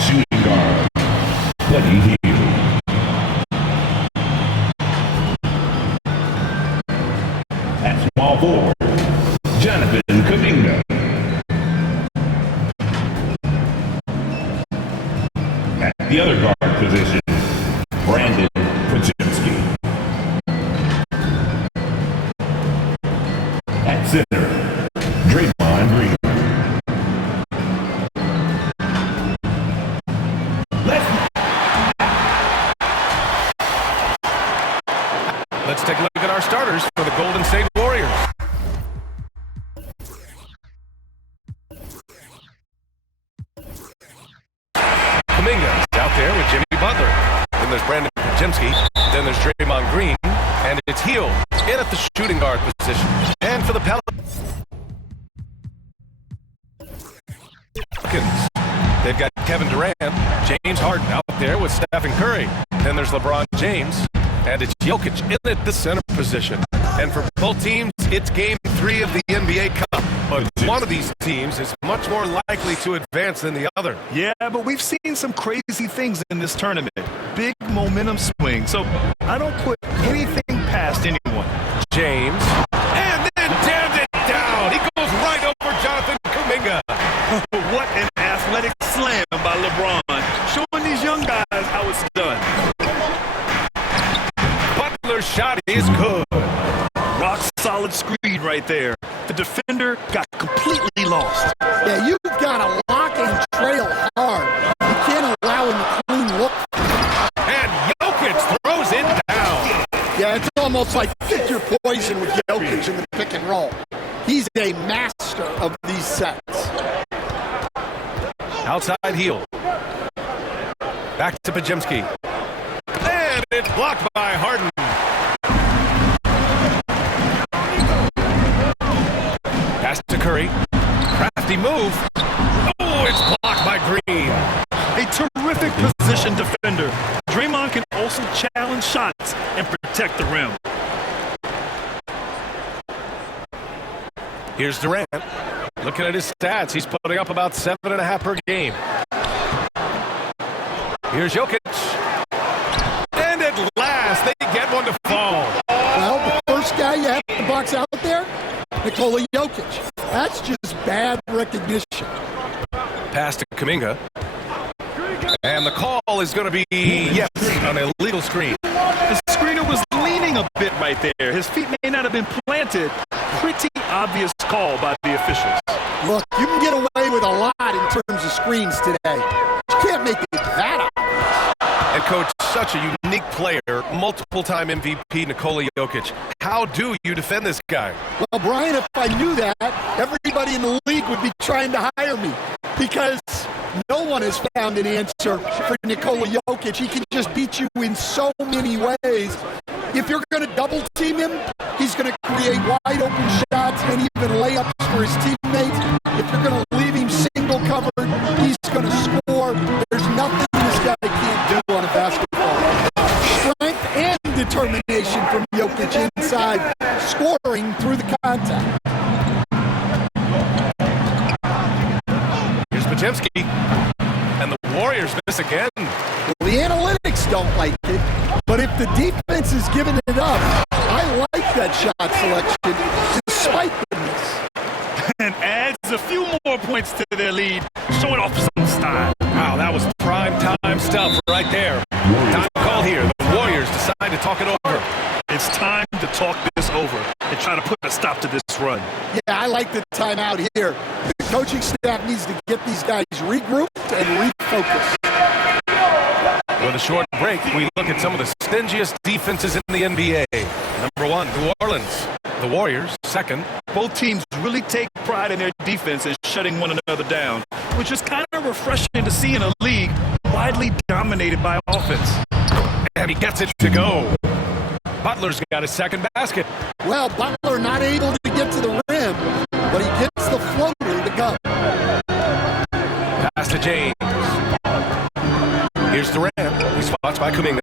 shooting guard, Buddy Hield. At small forward, Jonathan Kuminga. At the other guard position, Brandon Pajemski. At center, Draymond Green. Let's take a look at our starters for the Golden State Warriors. Kuminga is out there with Jimmy Butler. Then there's Brandon Pajemski. Then there's Draymond Green. And it's Hield in at the shooting guard position. And for the Pelicans, they've got Kevin Durant, James Harden out there with Stephen Curry. Then there's LeBron James. And it's Jokic in at the center position. And for both teams, it's Game 3 of the NBA Cup. But one of these teams is much more likely to advance than the other. Yeah, but we've seen some crazy things in this tournament. Big momentum swing. So I don't put anything past anyone. James. And then jammed it down. He goes right over Jonathan Kuminga. What an athletic slam by LeBron. Showing these young guys how it's done. Butler's shot is good. Rock solid screen right there. The defender got completely lost. Yeah, you've got to lock and trail hard. You can't allow him to clean look. And Jokic throws it down. Yeah, it's almost like pick your poison with Jokic in the pick and roll. He's a master of these sets. Outside Hield. Back to Pajemski. And it's blocked by Harden. Pass to Curry. Crafty move. Oh, it's blocked by Green. A terrific position defender. Draymond can also challenge shots and protect the rim. Here's Durant. Looking at his stats, he's putting up about 7.5 per game. Here's Jokic. And at last, they get one to fall. Well, the first guy you have to box out there, Nikola Jokic. That's just bad recognition. Pass to Kuminga. And the call is going to be, yes, an illegal screen. The screener was leaning a bit right there. His feet may not have been planted. Pretty obvious call by the officials. Look, you can get away with a lot in terms of screens today. You can't make it that obvious. And coach, such a unique player, multiple-time MVP Nikola Jokic. How do you defend this guy? Well, Brian, if I knew that, everybody in the league would be trying to hire me because no one has found an answer for Nikola Jokic. He can just beat you in so many ways. If you're going to double team him, he's going to create wide open shots and even layups for his teammates. If you're going to leave him single covered, he's going to score. There's nothing this guy can't do on a basketball. Strength and determination from Jokic inside, scoring through the contact. Here's Pajemski. And the Warriors miss again. Well, the analytics don't like it, but if the defense is giving it up, I like that shot selection despite the miss. And adds a few more points to their lead, showing off some style. Wow, that was prime time stuff right there. Time call here. The Warriors decide to talk it over. It's time to talk this over and try to put a stop to this run. Yeah, I like the timeout here. The coaching staff needs to get these guys regrouped and refocused. With a short break, we look at some of the stingiest defenses in the NBA. Number 1, New Orleans. The Warriors, second. Both teams really take pride in their defense and shutting one another down, which is kind of refreshing to see in a league widely dominated by offense. And he gets it to go. Butler's got his second basket. Well, Butler not able to get to the rim, but he gets the floater to go. Pass to James. Here's Durant. He's watched by Kuminga.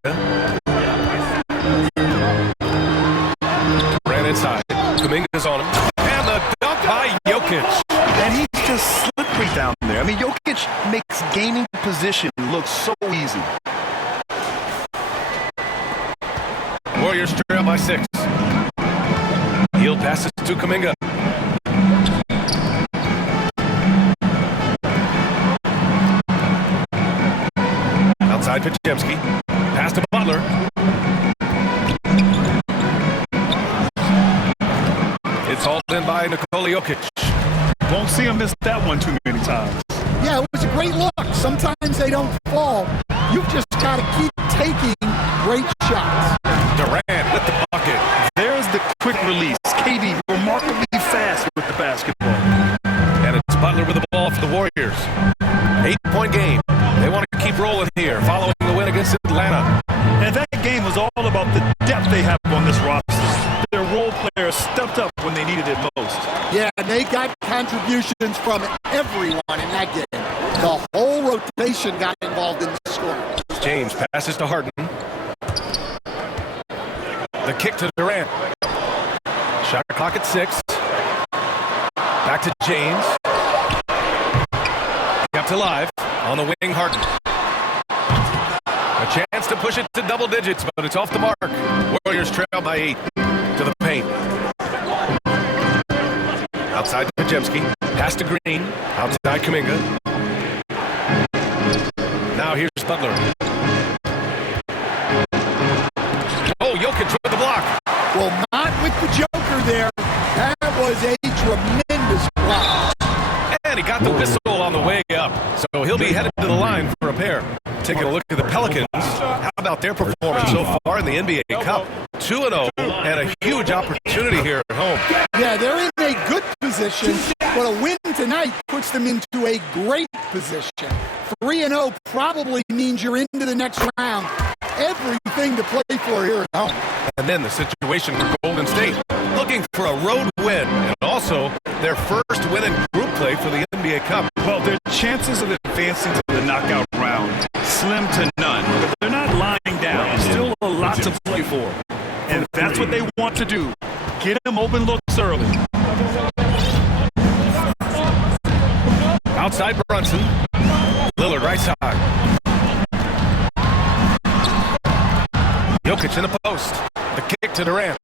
Durant inside. Kuminga's on him. And the dunk by Jokic. And he just slipped concrete down there. I mean, Jokic makes gaining position look so easy. Warriors trail by 6. Heel passes to Kuminga. Outside Podziemski. Pass to Butler. It's hauled in by Nikola Jokic. Won't see him miss that one too many times. Yeah, it was a great look. Sometimes they don't fall. You've just got to keep taking great shots. Durant with the bucket. There's the quick release. KD remarkably fast with the basketball. And it's Butler with the ball for the Warriors. 8-point game. They want to keep rolling here following the win against Atlanta. And that game was all about the depth they have on this roster. Their role players stepped up when they needed it most. Yeah, and they got contributions from everyone in that game. The whole rotation got involved in the score. James passes to Harden. The kick to Durant. Shot clock at 6. Back to James. Kept alive on the wing, Harden. A chance to push it to double digits, but it's off the mark. Warriors trail by 8 to the paint. Outside Podziemski. Pass to Green. Outside Kuminga. Now here's Butler. Oh, Jokic with the block. Well, not with the Joker there. That was a tremendous block. And he got the whistle on the way up. So he'll be headed to the line for a pair. Taking a look at the Pelicans. How about their performance so far in the NBA Cup? 2-0 and a huge opportunity here at home. Yeah, they're in a good position, but a win tonight puts them into a great position. 3-0 probably means you're into the next round. Everything to play for here at home. And then the situation for Golden State. Looking for a road win and also their first win in group play for the NBA Cup. Well, their chances of advancing to the knockout round, slim to none. But they're not lying down. Still a lot to play for. And that's what they want to do. Get them open looks early. Outside Brunson. Lillard right side. Jokic in the post. The kick to Durant.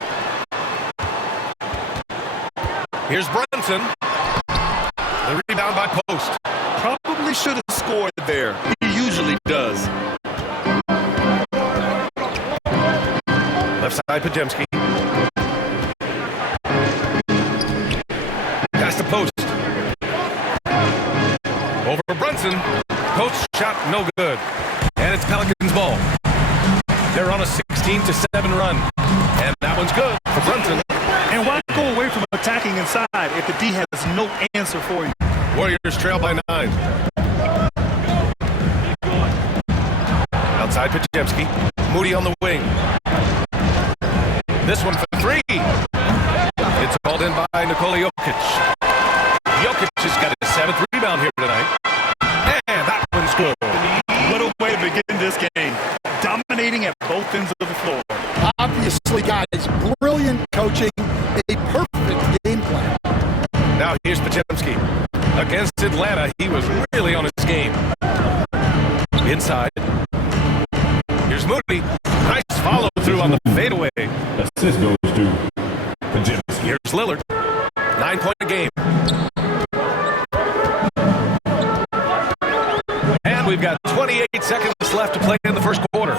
Here's Brunson. The rebound by Post. Probably should have scored there. He usually does. Left side Podziemski. Pass to Post. Over Brunson. Post shot no good. And it's Pelicans ball. They're on a 16-7 run. And that one's good for Brunson. And why go away from attacking inside if the D has no answer for you? Warriors trail by 9. Outside Podziemski. Moody on the wing. This one for 3. It's called in by Nikola Jokic. Jokic has got his 7th rebound here tonight. And that one's good. What a way to begin this game. Dominating at both ends of the floor. Obviously, guys, brilliant coaching, a perfect game plan. Now here's Podziemski. Against Atlanta, he was really on his game. Inside. Here's Moody. Nice follow through on the fadeaway. Assist goes to Podziemski. Here's Lillard. 9-point game. And we've got 28 seconds left to play in the first quarter.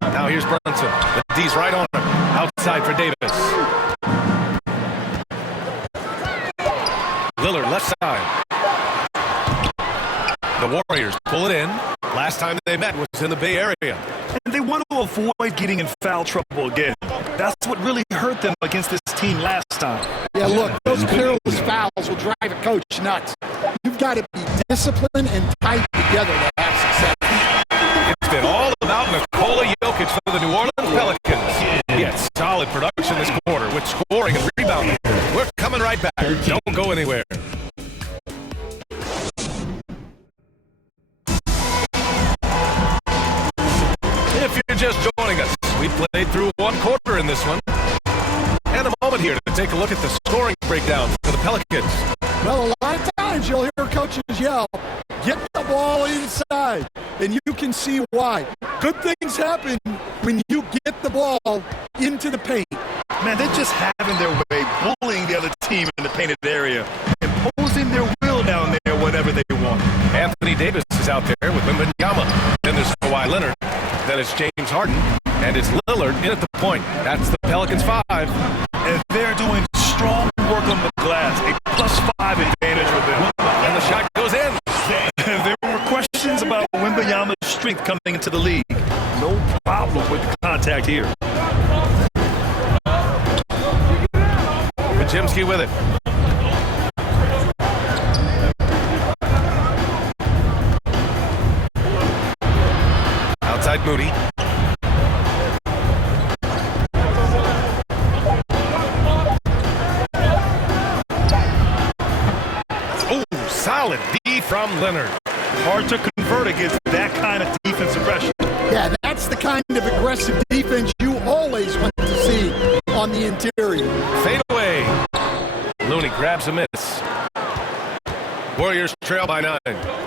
Now here's Brunson. The D's right on him. Outside for Davis. Lillard left side. The Warriors pull it in. Last time they met was in the Bay Area. And they want to avoid getting in foul trouble again. That's what really hurt them against this team last time. Yeah, look, those careless fouls will drive a coach nuts. You've got to be disciplined and tight together to have success. It's been all about Nikola Jokic for the New Orleans Pelicans. He had solid production this quarter with scoring and rebounding. We're coming right back. Don't go anywhere. If you're just joining us, we played through one quarter in this one. And a moment here to take a look at the scoring breakdown for the Pelicans. Well, a lot of times you'll hear coaches yell, "Get the ball inside," and you can see why. Good things happen when you get the ball into the paint. Man, they're just having their way, bullying the other team in the painted area, imposing their will down there whenever they want. Anthony Davis is out there with Wembanyama. Then there's Kawhi Leonard. Then it's James Harden. And it's Lillard in at the point. That's the Pelicans 5. And they're doing strong work on the glass, a +5 advantage for them. And the shot goes in. There were questions about Wembanyama's strength coming into the league. No problem with the contact here. Podziemski with it. Outside Moody. Oh, solid D from Leonard. Hard to convert against that kind of defensive pressure. Yeah, that's the kind of aggressive defense you always want to see on the interior. Fade away. Looney grabs a miss. Warriors trail by 9.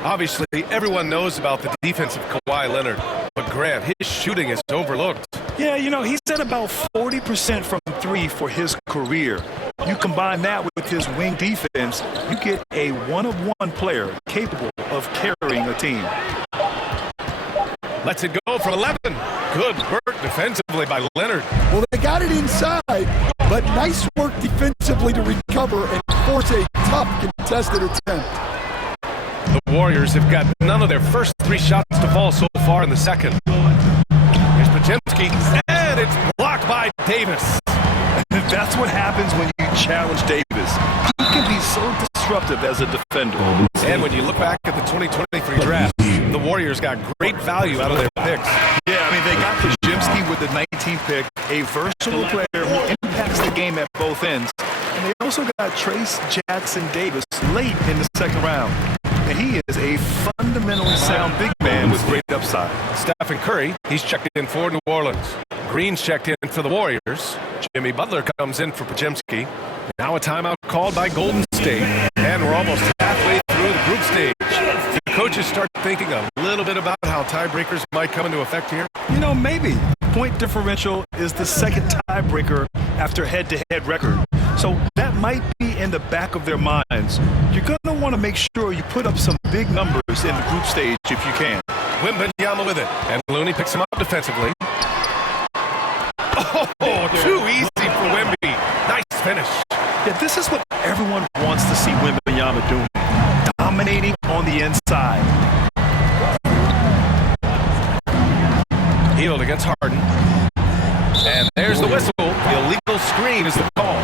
Obviously, everyone knows about the defense of Kawhi Leonard, but Grant, his shooting is overlooked. Yeah, you know, he's at about 40% from 3 for his career. You combine that with his wing defense, you get a one-of-one player capable of carrying a team. Lets it go from 11. Good work defensively by Leonard. Well, they got it inside, but nice work defensively to recover and force a tough contested attempt. The Warriors have got none of their first 3 shots to fall so far in the second. Here's Podziemski, and it's blocked by Davis. That's what happens when you challenge Davis. He can be so disruptive as a defender. And when you look back at the 2023 draft, the Warriors got great value out of their picks. Yeah, I mean, they got Podziemski with the 19th pick, a versatile player who impacts the game at both ends. And they also got Trace Jackson Davis late in the second round. And he is a fundamentally sound big man with great upside. Stephen Curry, he's checked in for New Orleans. Green's checked in for the Warriors. Jimmy Butler comes in for Podziemski. Now a timeout called by Golden State. And we're almost halfway through the group stage. The coaches start thinking a little bit about how tiebreakers might come into effect here. You know, maybe. Point differential is the second tiebreaker after head-to-head record. So that might be in the back of their minds. You're going to want to make sure you put up some big numbers in the group stage if you can. Wembanyama with it. And Looney picks him up defensively. Oh, too easy for Wemby. Nice finish. Yeah, this is what everyone wants to see Wembanyama doing. Dominating on the inside. Healed against Harden. And there's the whistle. The illegal screen is the call.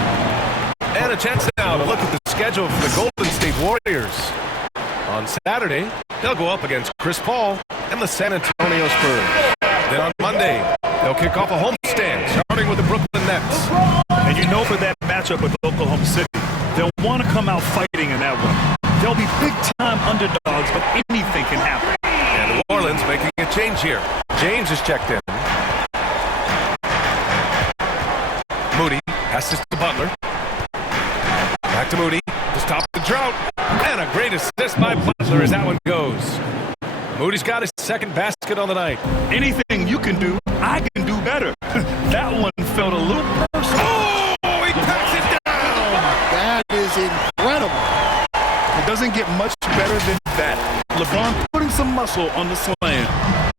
And a chance now to look at the schedule for the Golden State Warriors. On Saturday, they'll go up against Chris Paul and the San Antonio Spurs. Then on Monday, they'll kick off a homestand, starting with the Brooklyn Nets. And you know for that matchup with Oklahoma City, they'll want to come out fighting in that one. They'll be big-time underdogs, but anything can happen. And New Orleans making a change here. James is checked in. Moody passes to Butler. Back to Moody to stop the drought. And a great assist by Butler as that one goes. Moody's got his second basket on the night. Anything you can do, I can do better. That one felt a little personal. Oh, he packs it down. That is incredible. It doesn't get much better than that. LeBron putting some muscle on the slam.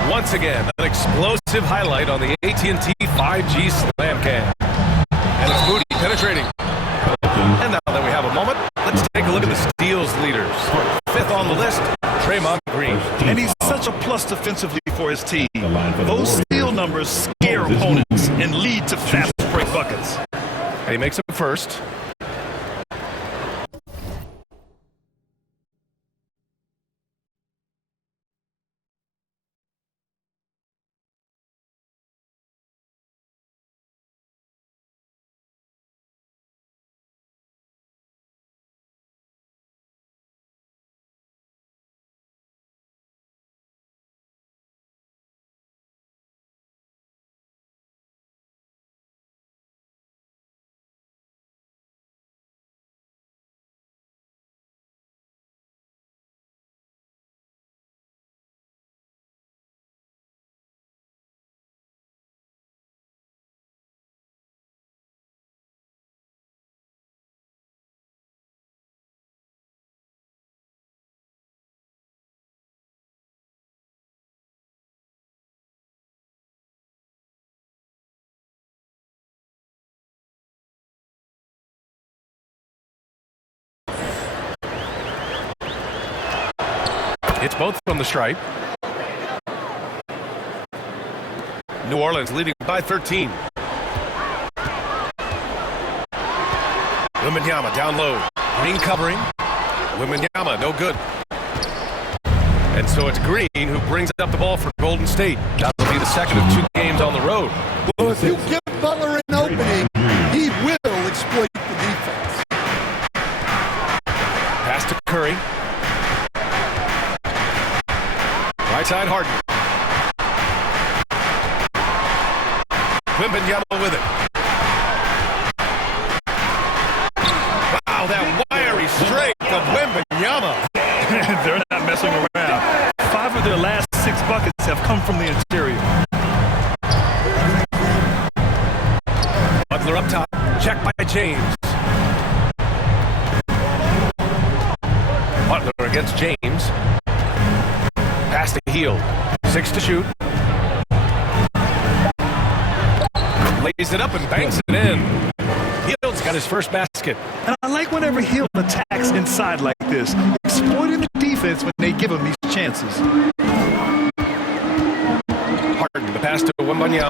Once again, an explosive highlight on the AT&T 5G Slam Cam. And it's Moody penetrating. And now that we have a moment, let's take a look at the steals leaders. 5th on the list, Draymond Green. And he's such a plus defensively for his team. Those steal numbers scare opponents and lead to fast break buckets. And he makes it first. Hits both from the stripe. New Orleans leading by 13. Wembanyama down low. Green covering. Wembanyama, no good. And so it's Green who brings up the ball for Golden State. That'll be the second of 2 games on the road. Well, if you give Butler an opening, he will exploit the defense. Pass to Curry. Right side, Harden. Wembanyama with it. Wow, that wiry strength of Wembanyama. They're not messing around. 5 of their last 6 buckets have come from the interior. Butler up top. Check by James. Butler against James. Pass to Hield. 6 to shoot. Lays it up and banks it in. Hield's got his first basket. And I like whenever Hield attacks inside like this, exploiting the defense when they give him these chances. Harden, the pass to Wembanyama.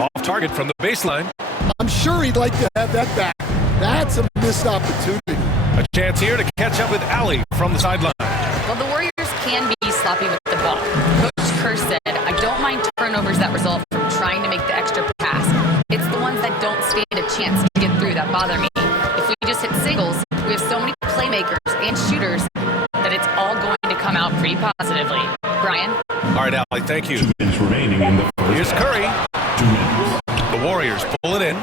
Off target from the baseline. I'm sure he'd like to have that back. That's a missed opportunity. A chance here to catch up with Allie from the sideline. Well, the Warriors can be sloppy with the ball. Coach Kerr said, I don't mind turnovers that result from trying to make the extra pass. It's the ones that don't stand a chance to get through that bother me. If we just hit singles, we have so many playmakers and shooters that it's all going to come out pretty positively. Brian? All right, Allie, thank you. 2 minutes remaining in the first. Here's Curry. 2 minutes. The Warriors pull it in.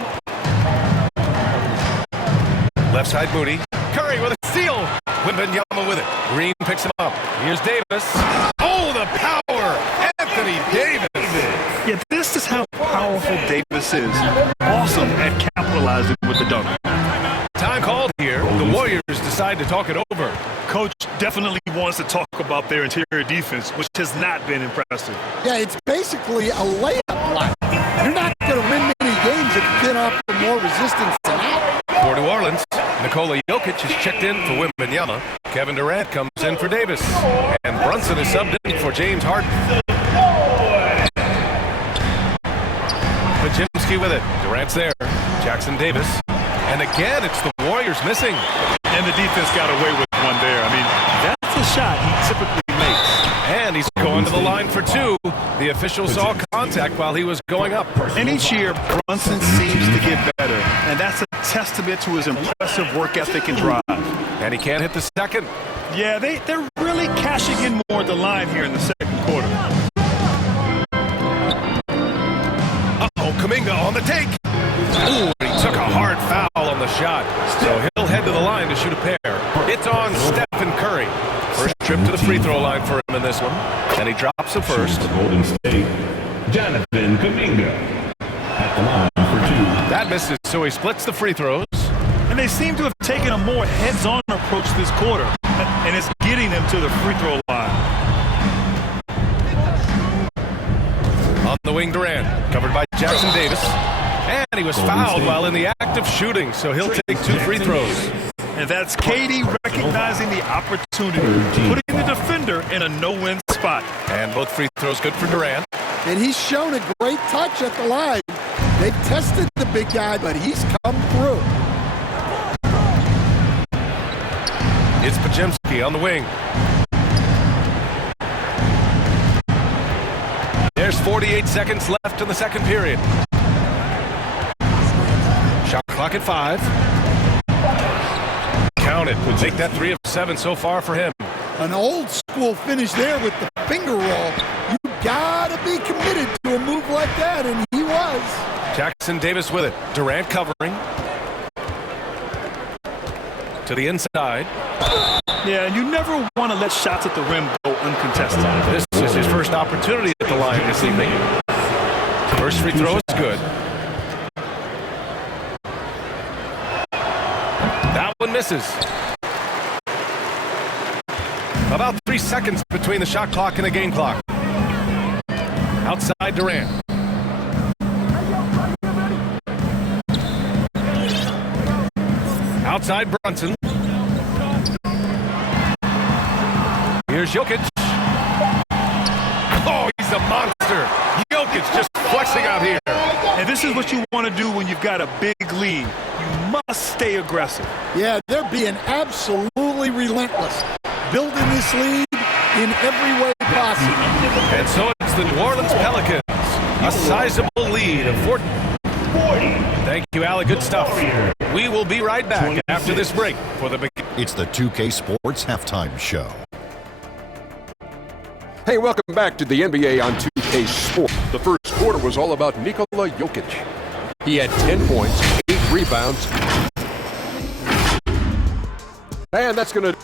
Left side, Moody. Curry with a steal. Wembanyama with it. Green picks him up. Here's Davis. Oh, the power! Anthony Davis. Yeah, this is how powerful Davis is. Awesome at capitalizing with the dunk. Time called here. The Warriors decide to talk it over. Coach definitely wants to talk about their interior defense, which has not been impressive. Yeah, it's basically a layup line. You're not going to win many games if you can't offer more resistance than that. For New Orleans, Nikola Jokic is checked in for Wembanyama. Kevin Durant comes in for Davis. And Brunson is subbed in for James Harden. Pajimski with it. Durant's there. Jackson Davis. And again, it's the Warriors missing. And the defense got away with one there. I mean, that's a shot he typically makes. And he's going to the line for 2. The official saw contact while he was going up. And each year, Brunson seems to get better. And that's a testament to his impressive work ethic and drive. And he can't hit the second. Yeah, they're really cashing in more at the line here in the second quarter. Uh-oh, Kuminga on the take. Ooh, he took a hard foul on the shot. So he'll head to the line to shoot a pair. It's on Stephen Curry. First trip to the free throw line for him in this one. And he drops the first. For Golden State, Jonathan Kuminga at the line for 2. That misses, so he splits the free throws. And they seem to have taken a more heads-on approach this quarter. And it's getting them to the free throw line. On the wing, Durant, covered by Jackson Davis. And he was fouled while in the act of shooting, so he'll take 2 free throws. And that's KD recognizing the opportunity, putting the defender in a no-win spot. And both free throws good for Durant. And he's shown a great touch at the line. They've tested the big guy, but he's come through. It's Pajimski on the wing. There's 48 seconds left in the second period. Shot clock at 5. Count it. We'll take that 3 of 7 so far for him. An old school finish there with the finger roll. You gotta be committed to a move like that, and he was. Jackson Davis with it. Durant covering. To the inside. Yeah, and you never want to let shots at the rim go uncontested. This is his first opportunity at the line this evening. First free throw is good. That one misses. About 3 seconds between the shot clock and the game clock. Outside Durant. Outside Brunson. Here's Jokic. Oh, he's a monster. Jokic just flexing out here. And this is what you want to do when you've got a big lead. You must stay aggressive. Yeah, they're being absolutely relentless, building this lead in every way possible. And so it's the New Orleans Pelicans. A sizable lead of 40. Thank you, Alec. Good stuff. We will be right back after this break for the big. It's the 2K Sports Halftime Show. Hey, welcome back to the NBA on 2K Sports. The first quarter was all about Nikola Jokic. He had 10 points, 8 rebounds. And that's going to...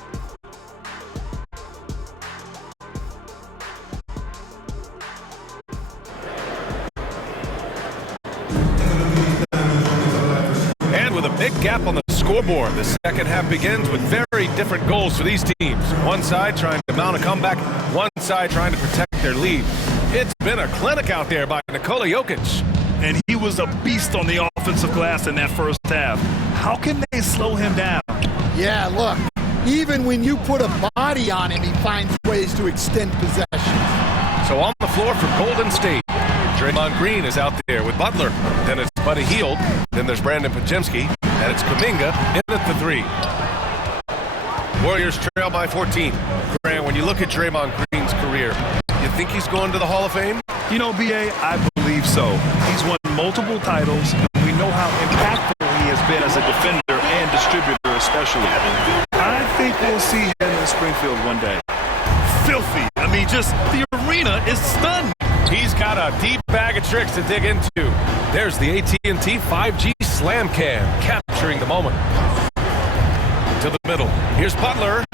And with a big gap on the scoreboard, the second half begins with very different goals for these teams. One side trying to mount a comeback, one side trying to protect their lead. It's been a clinic out there by Nikola Jokic. And he was a beast on the offensive glass in that first half. How can they slow him down? Yeah, look, even when you put a body on him, he finds ways to extend possession. So on the floor for Golden State, Draymond Green is out there with Butler. Then it's Buddy Hield. Then there's Brandon Podziemski. And it's Kuminga in at the 3. Warriors trail by 14. Grant, when you look at Draymond Green's career, you think he's going to the Hall of Fame? You know, B.A., I believe so. He's won multiple titles. We know how impactful he has been as a defender and distributor especially. I think we'll see him in Springfield one day. Filthy. I mean, just the arena is stunned. He's got a deep bag of tricks to dig into. There's the AT&T 5G Slam Cam, capturing the moment. To the middle. Here's Butler.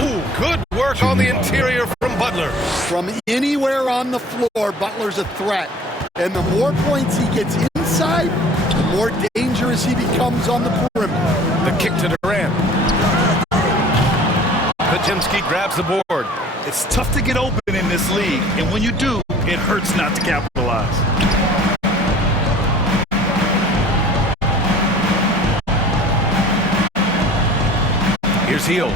Ooh, good work on the interior from Butler. From anywhere on the floor, Butler's a threat. And the more points he gets inside, the more dangerous he becomes on the perimeter. The kick to Durant. Podziemski grabs the board. It's tough to get open in this league, and when you do, it hurts not to capitalize. Here's Hield.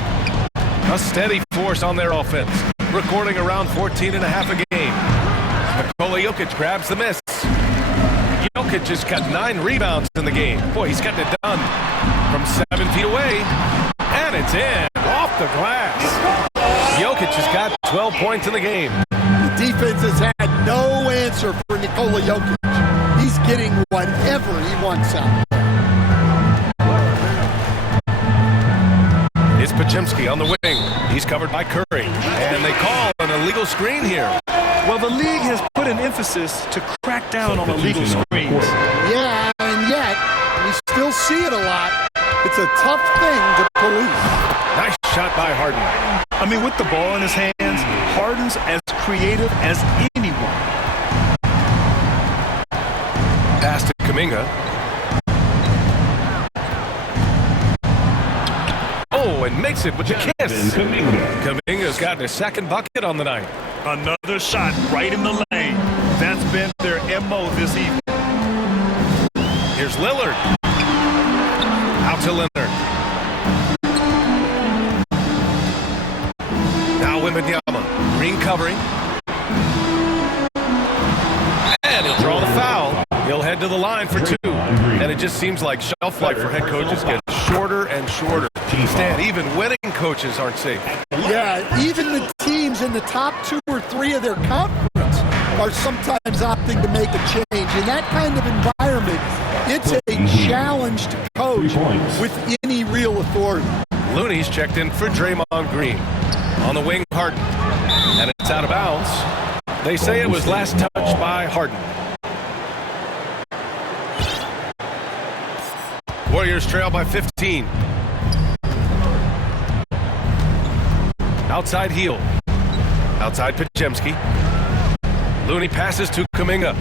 A steady force on their offense, recording around 14 and a half a game. Nikola Jokic grabs the miss. Jokic has got 9 rebounds in the game. Boy, he's getting it done from 7 feet away. And it's in, off the glass. Jokic has got 12 points in the game. The defense has had no answer for Nikola Jokic. He's getting whatever he wants out. It's Podziemski on the wing. He's covered by Curry. And they call an illegal screen here. Well, the league has put an emphasis to crack down on illegal screens. Yeah, and yet, we still see it a lot. It's a tough thing to police. Nice shot by Harden. I mean, with the ball in his hands, Harden's as creative as anyone. Pass to Kuminga. Oh, and makes it with the kiss. Kuminga's gotten his second bucket on the night. Another shot right in the lane. That's been their MO this evening. Here's Lillard. Out to Leonard. Now Wembanyama. Green covering. And he'll draw the foul. He'll head to the line for 2. And it just seems like shelf life for head coaches gets shorter and shorter. Stan, even winning coaches aren't safe. Yeah, even the teams in the top 2 or 3 of their conference are sometimes opting to make a change. In that kind of environment, it's a challenge to coach with any real authority. Looney's checked in for Draymond Green. On the wing, Harden. And it's out of bounds. They say it was last touched by Harden. Warriors trail by 15. Outside Hield. Outside Podziemski. Looney passes to Kuminga.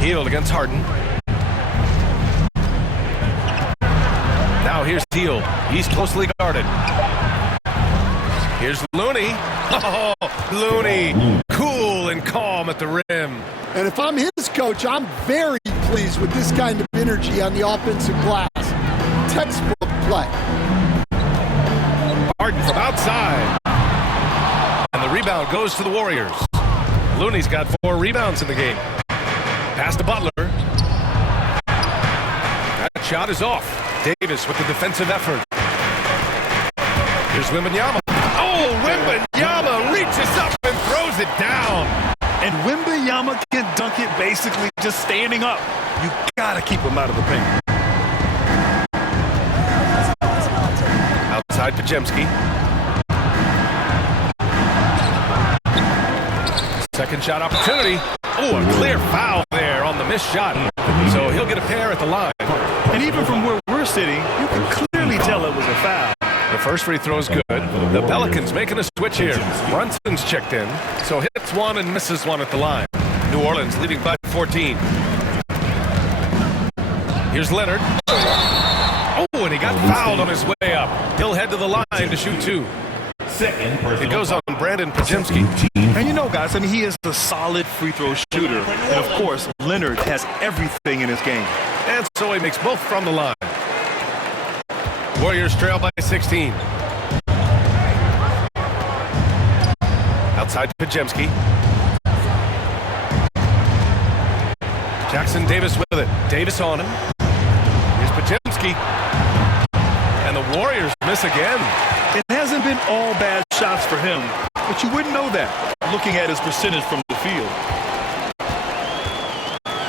Hield against Harden. Now here's Hield. He's closely guarded. Here's Looney. Oh, Looney. Cool and calm at the rim. And if I'm his coach, I'm very pleased with this kind of energy on the offensive glass. Textbook play. Harden from outside. And the rebound goes to the Warriors. Looney's got 4 rebounds in the game. Pass to Butler. That shot is off. Davis with the defensive effort. Here's Wembanyama. Oh, Wembanyama reaches up and throws it down. And Wembanyama can dunk it basically just standing up. You gotta keep him out of the paint. Outside Pajemski. Second shot opportunity. Oh, a clear foul there on the missed shot. So he'll get a pair at the line. And even from where we're sitting, you can clearly tell it was a foul. The first free throw is good. The Pelicans making a switch here. Brunson's checked in, so hits one and misses one at the line. New Orleans leading by 14. Here's Leonard. Oh, and he got fouled on his way up. He'll head to the line to shoot 2. It goes on Brandon Pajemski. And you know, guys, I mean, he is a solid free throw shooter. And, of course, Leonard has everything in his game. And so he makes both from the line. Warriors trail by 16. Outside Pajemski. Jackson Davis with it. Davis on him. Here's Pajemski. And the Warriors miss again. It hasn't been all bad shots for him, but you wouldn't know that looking at his percentage from the field.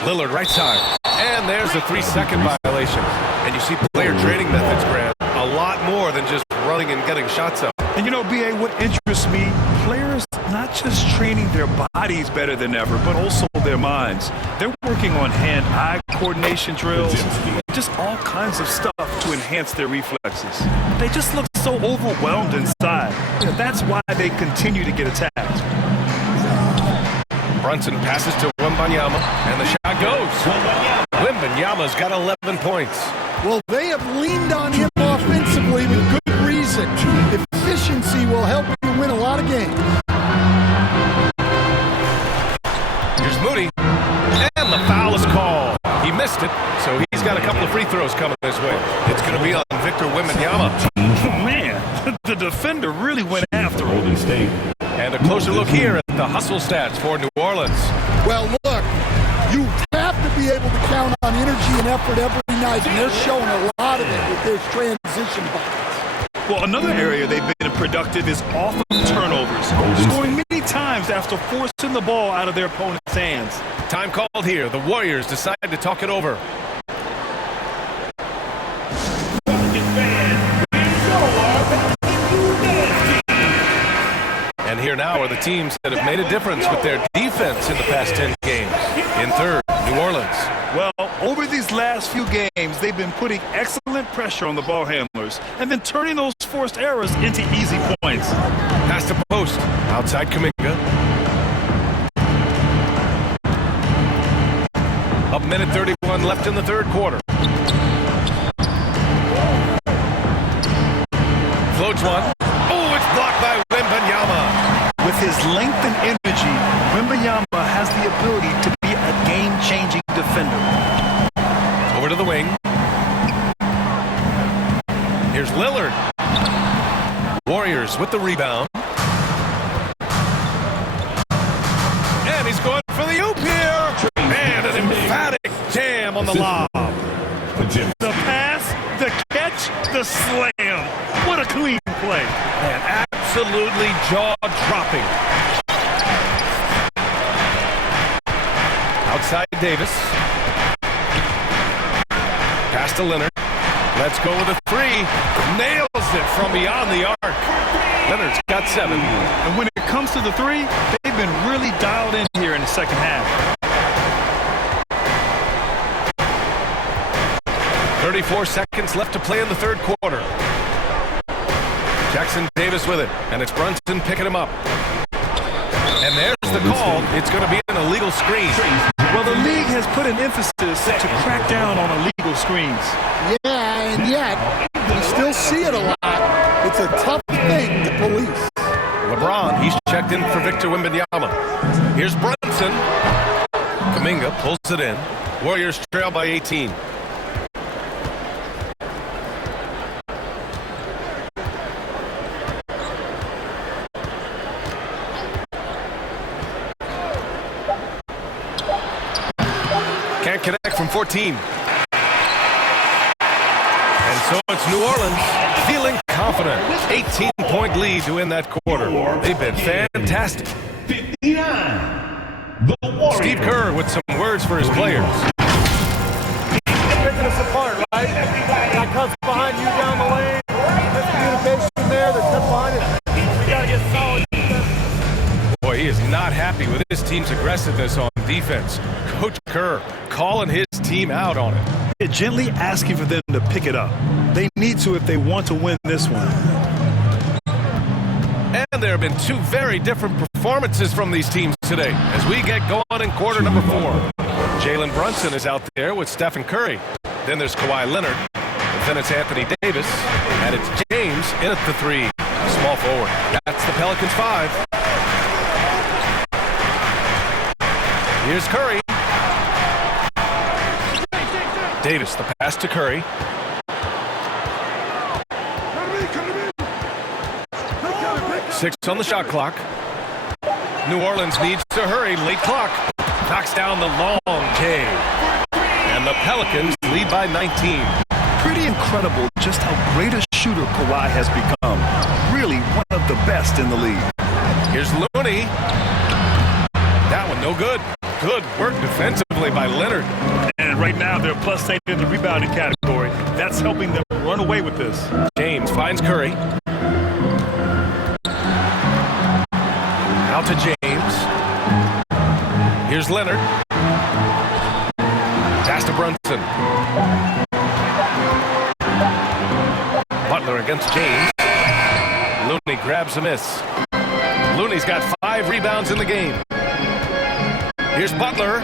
Lillard right side. And there's a 3-second violation. And you see player training methods, Grant. A lot more than just running and getting shots up. And you know, B.A., what interests me, players not just training their bodies better than ever, but also their minds. They're working on hand-eye coordination drills, just all kinds of stuff to enhance their reflexes. They just look so overwhelmed inside. You know, that's why they continue to get attacked. Brunson passes to Wembanyama, and the shot goes. Wembanyama's got 11 points. Well, they have leaned on him offensively with good reason. Efficiency will help you win a lot of games. Here's Moody, and the foul is called. He missed it, so he's got a couple of free throws coming his way. It's going to be on Victor Wembanyama. Man, the defender really went after him. And a closer look here at the hustle stats for New Orleans. Well, look, you have to be able to count on energy and effort every night, and they're showing a lot of it with their transition buckets. Well, another area they've been productive is off of turnovers, scoring many times after forcing the ball out of their opponent's hands. Time called here. The Warriors decide to talk it over. And here now are the teams that have made a difference with their defense in the past 10 games. In third, New Orleans. Well, over these last few games, they've been putting excellent pressure on the ball handlers and then turning those forced errors into easy points. Pass to post. Outside Kuminga. A minute 31 left in the third quarter. Floats one. Oh, it's blocked by Wembanyama. With his length and energy, Wembanyama has the ability to be a game-changing defender. Over to the wing. Here's Lillard. Warriors with the rebound. And he's going for the oop here. And an emphatic jam on the lob. The pass, the catch, the slam. What a clean play. And absolutely jaw-dropping. Outside Davis. Pass to Leonard. Let's go with a 3. Nails it from beyond the arc. Leonard's got 7. And when it comes to the 3, they've been really dialed in here in the second half. 34 seconds left to play in the third quarter. Jackson Davis with it, and it's Brunson picking him up. And there's the call. It's going to be an illegal screen. Well, the league has put an emphasis to crack down on illegal screens. Yeah, and yet, we still see it a lot. It's a tough thing to police. LeBron, he's checked in for Victor Wembanyama. Here's Brunson. Kuminga pulls it in. Warriors trail by 18. 14. And so it's New Orleans feeling confident. 18-point lead to win that quarter. They've been fantastic. 59. The Warriors. Steve Kerr with some words for his players. Picking us apart, right? That comes behind you down the lane. Miscommunication there. They're cut behind it. We got to get solid defense. Boy, he is not happy with his team's aggressiveness on defense. Coach Kerr calling his team out on it. They're gently asking for them to pick it up. They need to if they want to win this one. And there have been two very different performances from these teams today as we get going in quarter number 4. Jalen Brunson is out there with Stephen Curry. Then there's Kawhi Leonard. Then it's Anthony Davis. And it's James in at the 3. Small forward. That's the Pelicans 5. Here's Curry. Davis, the pass to Curry. Six on the shot clock. New Orleans needs to hurry. Late clock. Knocks down the long K. And the Pelicans lead by 19. Pretty incredible just how great a shooter Kawhi has become. Really one of the best in the league. Here's Looney. That one no good. Good work defensively by Leonard. And right now they're +8 in the rebounding category. That's helping them run away with this. James finds Curry. Out to James. Here's Leonard. Pass to Brunson. Butler against James. Looney grabs a miss. Looney's got 5 rebounds in the game. Here's Butler.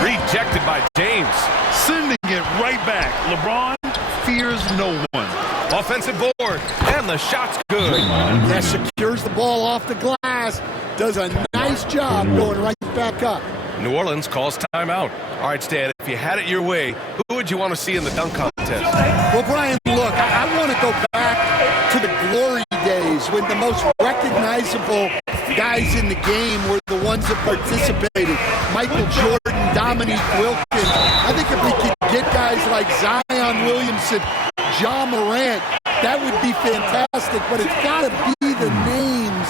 Rejected by James. Sending it right back. LeBron fears no one. Offensive board. And the shot's good. Yeah, secures the ball off the glass. Does a nice job going right back up. New Orleans calls timeout. All right, Stan, if you had it your way, who would you want to see in the dunk contest? Well, Brian, look, I want to go back to the glory days when the most recognizable guys in the game were the ones that participated. Michael Jordan, Dominique Wilkins. I think if we could get guys like Zion Williamson, John Morant, that would be fantastic. But it's got to be the names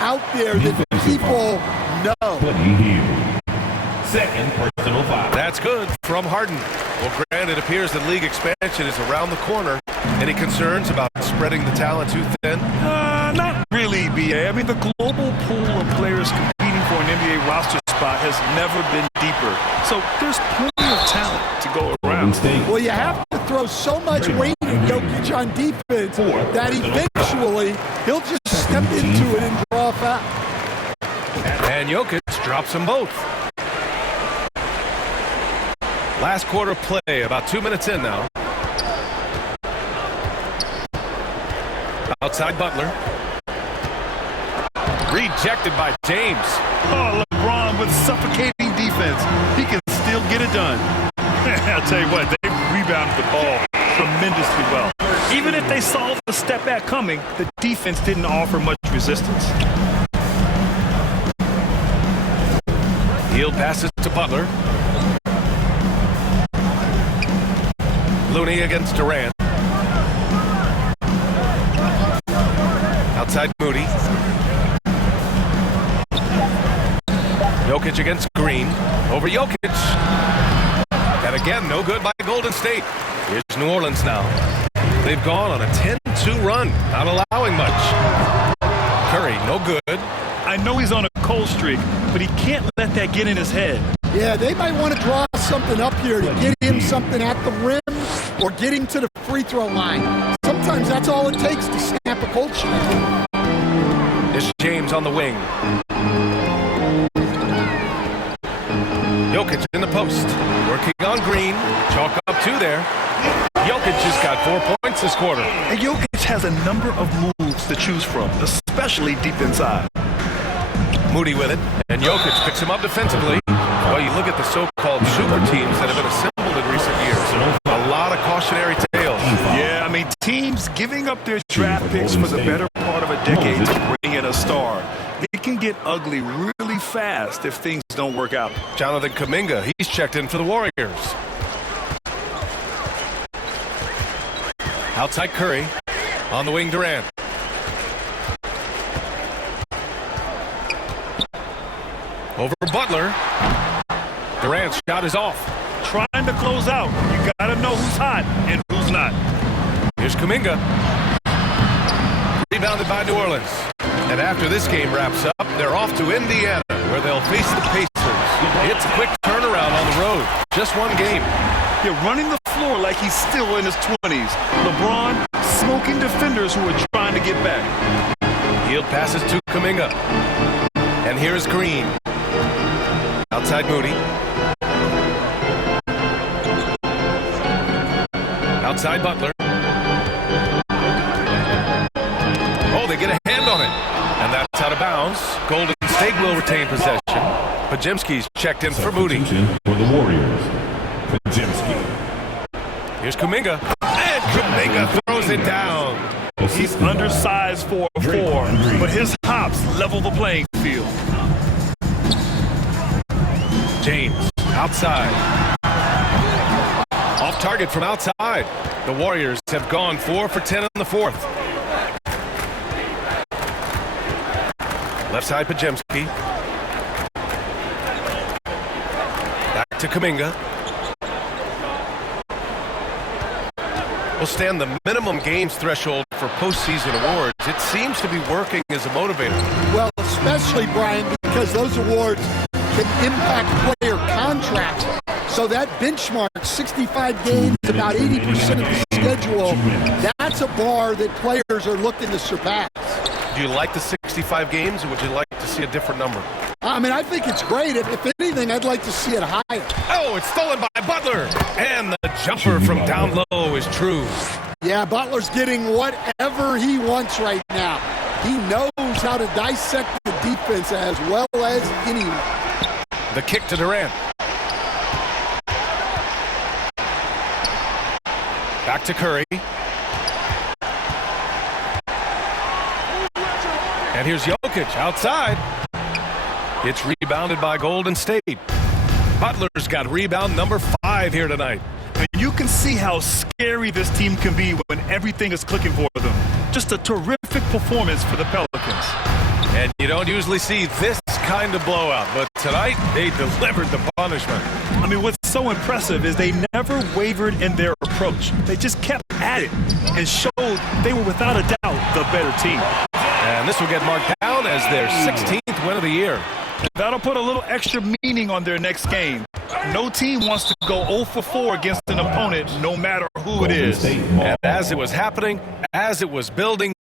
out there that people know. Second personal foul. That's good from Harden. Well, Grant, it appears that league expansion is around the corner. Any concerns about spreading the talent too thin? Not really, B.A. I mean, the global pool of players competing for an NBA roster spot has never been deeper. So there's plenty of talent to go around. Well, you have to throw so much weight at Jokic on defense that eventually he'll just step into it and draw a foul. And Jokic drops them both. Last quarter play, about 2 minutes in now. Outside Butler. Rejected by James. Oh, LeBron with suffocating defense. He can still get it done. I'll tell you what, they rebounded the ball tremendously well. Even if they saw the step back coming, the defense didn't offer much resistance. Hield passes to Butler. Looney against Durant. Outside Moody. Jokic against Green. Over Jokic. And again, no good by Golden State. Here's New Orleans now. They've gone on a 10-2 run, not allowing much. Curry, no good. I know he's on a cold streak, but he can't let that get in his head. Yeah, they might want to draw something up here to get him something at the rim or get him to the free throw line. Sometimes that's all it takes to snap a cold streak. There's James on the wing. Jokic in the post. Working on Green. Chalk up 2 there. Jokic just got 4 points this quarter. And Jokic has a number of moves to choose from, especially deep inside. Moody with it, and Jokic picks him up defensively. Well, you look at the so-called super teams that have been assembled in recent years. A lot of cautionary tales. Yeah, I mean, teams giving up their draft picks for the better part of a decade to bring in a star. It can get ugly really fast if things don't work out. Jonathan Kuminga, he's checked in for the Warriors. Outside Curry. On the wing, Durant. Over Butler. Durant's shot is off. Trying to close out. You got to know who's hot and who's not. Here's Kuminga. Rebounded by New Orleans. And after this game wraps up, they're off to Indiana, where they'll face the Pacers. It's a quick turnaround on the road. Just one game. You're running the floor like he's still in his 20s. LeBron smoking defenders who are trying to get back. Field passes to Kuminga. And here's Green. Outside Moody. Outside Butler. Oh, they get a hand on it. And that's out of bounds. Golden State will retain possession. Pajemski's checked in for Moody. For the Warriors, Pajemski. Here's Kuminga. And Kuminga throws it down. He's undersized for a 4, but his hops level the playing field. James, outside. Off target from outside. The Warriors have gone 4 for 10 in the fourth. Left side, Pajemski. Back to Kuminga. Will stand the minimum games threshold for postseason awards. It seems to be working as a motivator. Well, especially, Brian, because those awards can impact player contracts. So that benchmark, 65 games, about 80% of the schedule, that's a bar that players are looking to surpass. Do you like the 65 games, or would you like to see a different number? I mean, I think it's great. If anything, I'd like to see it higher. Oh, it's stolen by Butler. And the jumper from down low is true. Yeah, Butler's getting whatever he wants right now. He knows how to dissect the defense as well as anyone. The kick to Durant. Back to Curry. And here's Jokic outside. It's rebounded by Golden State. Butler's got rebound number 5 here tonight. And you can see how scary this team can be when everything is clicking for them. Just a terrific performance for the Pelicans. And you don't usually see this kind of blowout, but tonight they delivered the punishment. I mean, what's so impressive is they never wavered in their approach. They just kept at it and showed they were without a doubt the better team. And this will get marked down as their 16th win of the year. That'll put a little extra meaning on their next game. No team wants to go 0 for 4 against an opponent, no matter who it is. And as it was happening, as it was building,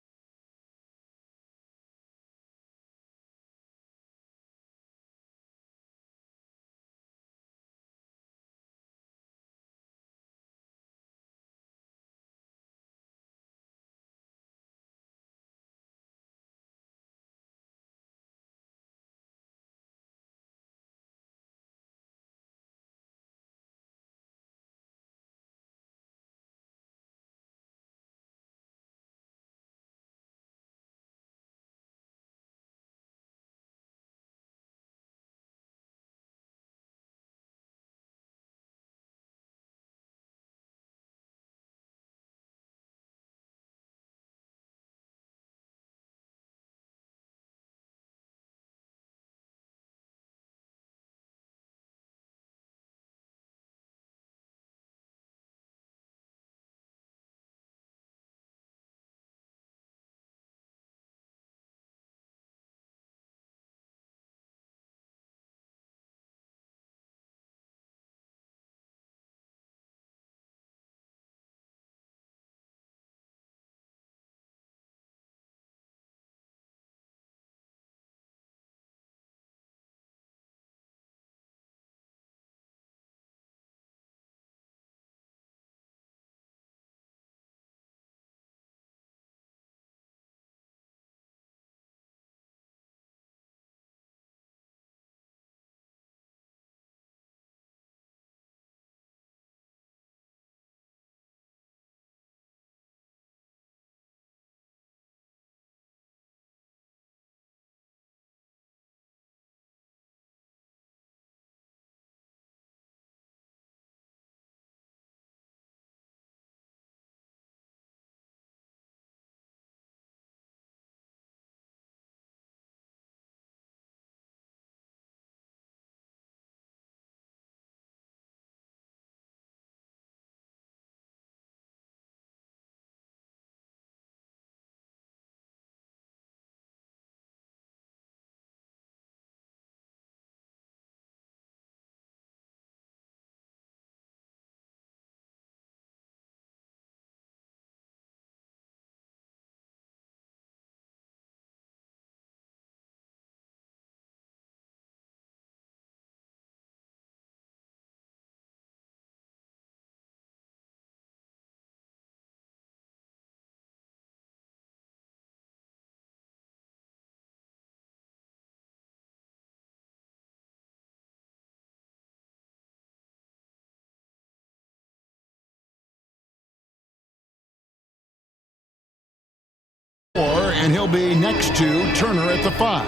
And he'll be next to Turner at the 5.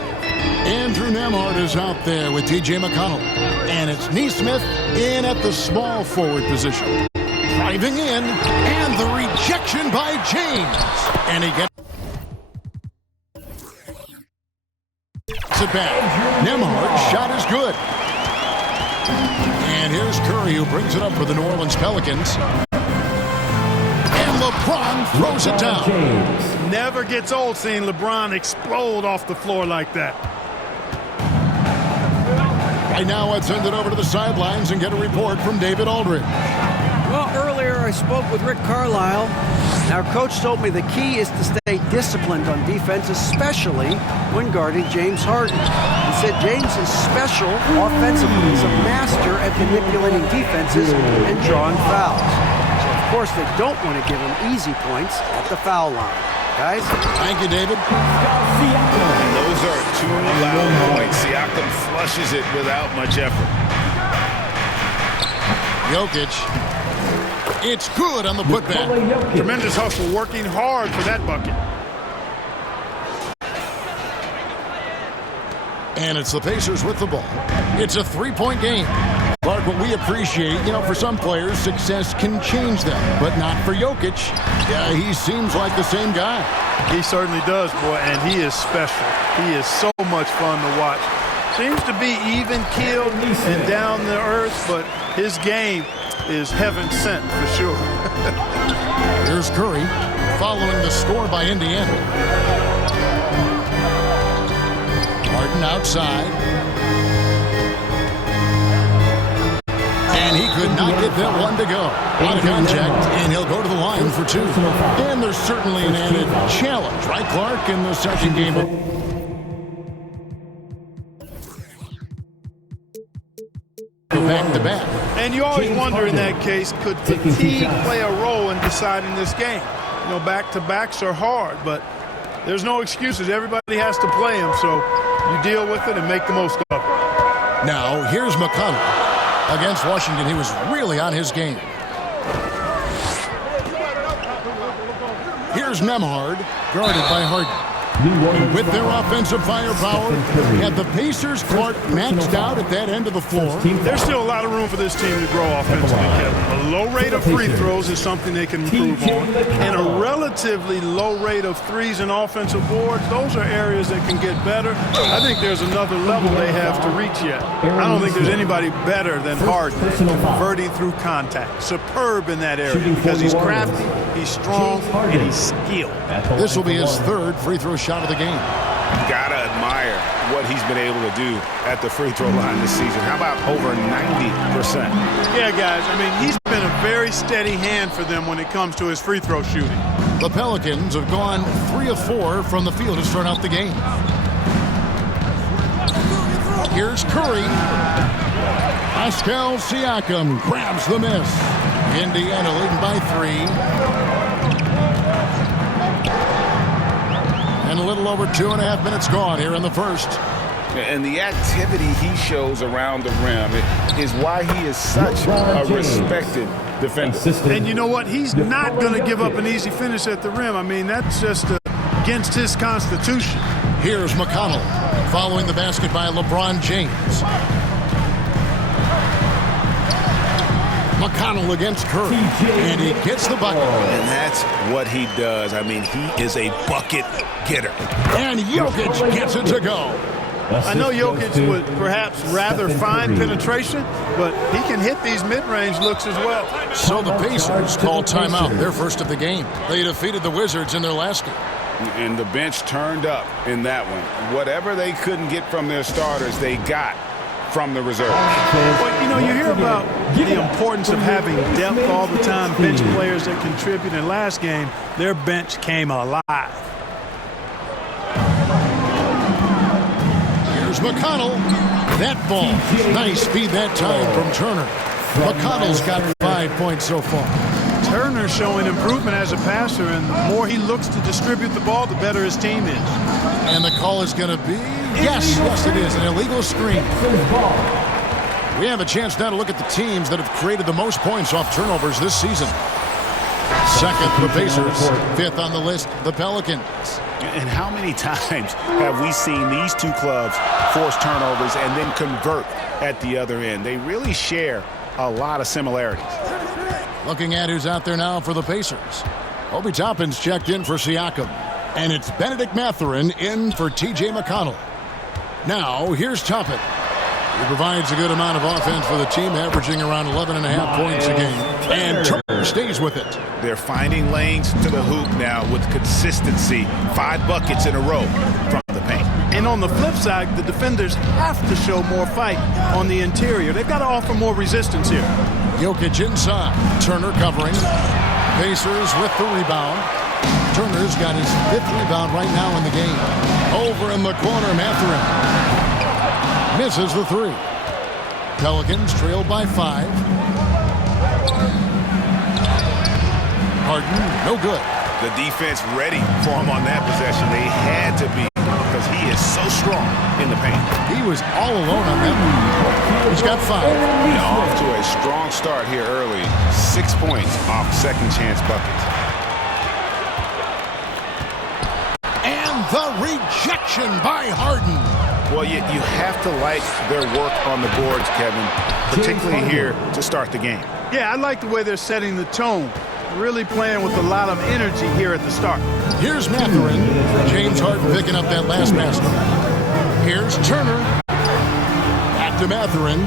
Andrew Nemhard is out there with T.J. McConnell. And it's Neesmith in at the small forward position. Driving in, and the rejection by James. And he gets it back. Nemhard's shot is good. And here's Curry, who brings it up for the New Orleans Pelicans. And LeBron throws it down. Never gets old seeing LeBron explode off the floor like that. Right now, let's send it over to the sidelines and get a report from David Aldridge. Well, earlier I spoke with Rick Carlisle. Our coach told me the key is to stay disciplined on defense, especially when guarding James Harden. He said James is special offensively. He's a master at manipulating defenses and drawing fouls. So, of course, they don't want to give him easy points at the foul line. Guys? Thank you, David. And those are 2 loud points. Siakam flushes it without much effort. Jokic. It's good on the putback. Tremendous hustle, working hard for that bucket. And it's the Pacers with the ball. It's a 3-point game. Clark, what we appreciate, for some players, success can change them, but not for Jokic. Yeah, he seems like the same guy. He certainly does, boy, and he is special. He is so much fun to watch. Seems to be even-keeled and down to earth, but his game is heaven sent for sure. Here's Curry following the score by Indiana. Harden outside. And he could not get that one to go. Out of contact, and he'll go to the line for 2. And there's certainly an added challenge, right, Clark, in the second game. Back to back. And you always wonder in that case, could fatigue play a role in deciding this game? Back-to-backs are hard, but there's no excuses. Everybody has to play them, so you deal with it and make the most of it. Now, here's McConnell. Against Washington, he was really on his game. Here's Nemhard, guarded by Harden. With their offensive firepower, had the Pacers, Clark, maxed out at that end of the floor. There's still a lot of room for this team to grow offensively, Kevin. A low rate of free throws is something they can improve on, and a relatively low rate of threes and offensive boards. Those are areas that can get better. I think there's another level they have to reach yet. I don't think there's anybody better than Harden converting through contact. Superb in that area because he's crafty, he's strong, and he's skilled. This will be his 3rd free throw shot of the game. Gotta admire what he's been able to do at the free throw line this season. How about over 90%? Yeah, guys, he's been a very steady hand for them when it comes to his free throw shooting. The Pelicans have gone 3 of 4 from the field to start out the game. Here's Curry. Pascal Siakam grabs the miss. Indiana leading by 3. And a little over 2.5 minutes gone here in the first. And the activity he shows around the rim is why he is such a respected defender. And you know what? He's not going to give up an easy finish at the rim. That's just against his constitution. Here's McConnell following the basket by LeBron James. McConnell against Curry, and he gets the bucket. And that's what he does. He is a bucket getter. And Jokic gets it to go. I know Jokic would perhaps rather find penetration, but he can hit these mid-range looks as well. So the Pacers call timeout, their first of the game. They defeated the Wizards in their last game. And the bench turned up in that one. Whatever they couldn't get from their starters, they got from the reserves. Well, you hear about the importance of having depth all the time, bench players that contribute. In last game, their bench came alive. Here's McConnell. That ball. Nice speed that time from Turner. McConnell's got 5 points so far. Turner's showing improvement as a passer, and the more he looks to distribute the ball, the better his team is. And the call is going to be, yes, it is, an illegal screen. We have a chance now to look at the teams that have created the most points off turnovers this season. Second, the Pacers. Fifth on the list, the Pelicans. And how many times have we seen these two clubs force turnovers and then convert at the other end? They really share a lot of similarities. Looking at who's out there now for the Pacers. Obi Toppin's checked in for Siakam. And it's Benedict Mathurin in for T.J. McConnell. Now, here's Toppin. He provides a good amount of offense for the team, averaging around 11.5 points a game. And Turner stays with it. They're finding lanes to the hoop now with consistency. 5 buckets in a row from the paint. And on the flip side, the defenders have to show more fight on the interior. They've got to offer more resistance here. Jokic inside. Turner covering. Pacers with the rebound. Turner's got his 5th rebound right now in the game. Over in the corner, Mathurin. Misses the 3. Pelicans trailed by 5. Harden, no good. The defense ready for him on that possession. They had to be because he is so strong in the paint. He was all alone on that one. He's got 5. And off to a strong start here early. 6 points off second chance buckets. And the rejection by Harden. Well, you have to like their work on the boards, Kevin, particularly here to start the game. Yeah, I like the way they're setting the tone. Really playing with a lot of energy here at the start. Here's Mathurin. James Harden picking up that last basket. Here's Turner. Back to Mathurin.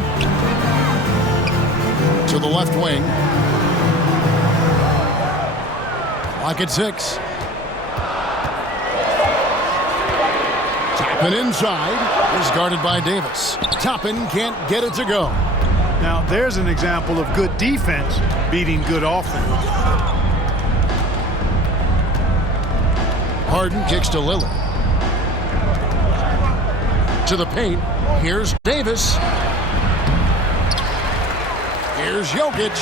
To the left wing. Clock at 6. Toppin inside is guarded by Davis. Toppin can't get it to go. Now, there's an example of good defense beating good offense. Harden kicks to Lillard. To the paint. Here's Davis. Here's Jokic.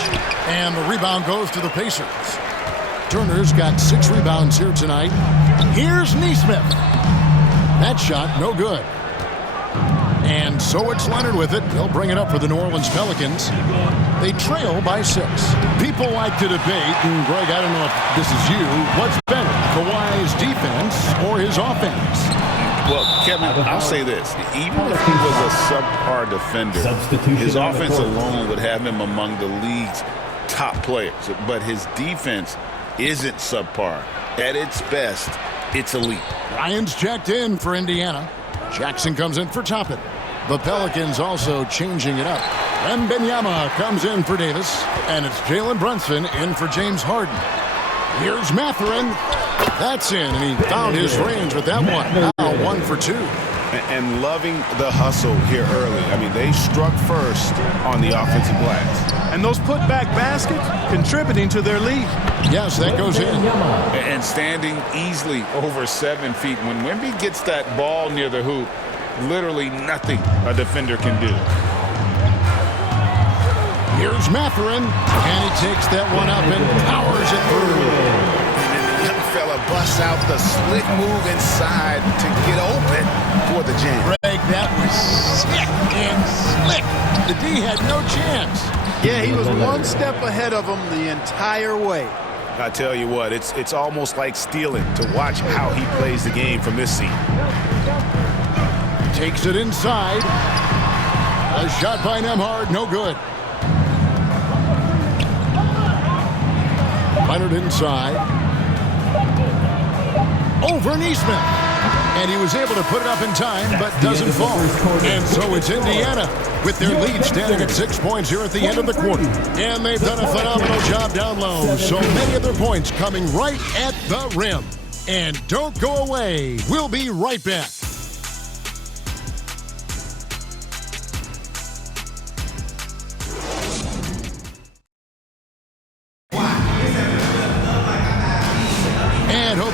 And the rebound goes to the Pacers. Turner's got 6 rebounds here tonight. Here's Nesmith. That shot, no good. And so it's Leonard with it. He'll bring it up for the New Orleans Pelicans. They trail by 6. People like to debate, and Greg, I don't know if this is you, what's better, Kawhi's defense or his offense? Well, Kevin, I'll say this. Even if he was a subpar defender, his offense alone would have him among the league's top players. But his defense isn't subpar. At its best, it's elite. Ryan's checked in for Indiana. Jackson comes in for Toppin. The Pelicans also changing it up. Wembanyama comes in for Davis. And it's Jalen Brunson in for James Harden. Here's Mathurin. That's in, and he found his range with that one. Now 1 for 2. And loving the hustle here early. I mean, they struck first on the offensive glass. And those putback baskets contributing to their lead. Yes, that goes in. And standing easily over 7 feet. When Wemby gets that ball near the hoop, literally nothing a defender can do. Here's Mathurin, and he takes that one up and powers it through. Fella busts out the slick move inside to get open for the jam. Greg, that was sick and slick. The D had no chance. Yeah, he was one step ahead of him the entire way. I tell you what, it's almost like stealing to watch how he plays the game from this seat. Takes it inside. A shot by Nembhard, no good. Leonard inside. Over Nesmith. And he was able to put it up in time, but doesn't fall. And so it's Indiana with their lead standing at 6 points here at the end of the quarter. And they've done a phenomenal job down low. So many of their points coming right at the rim. And don't go away. We'll be right back.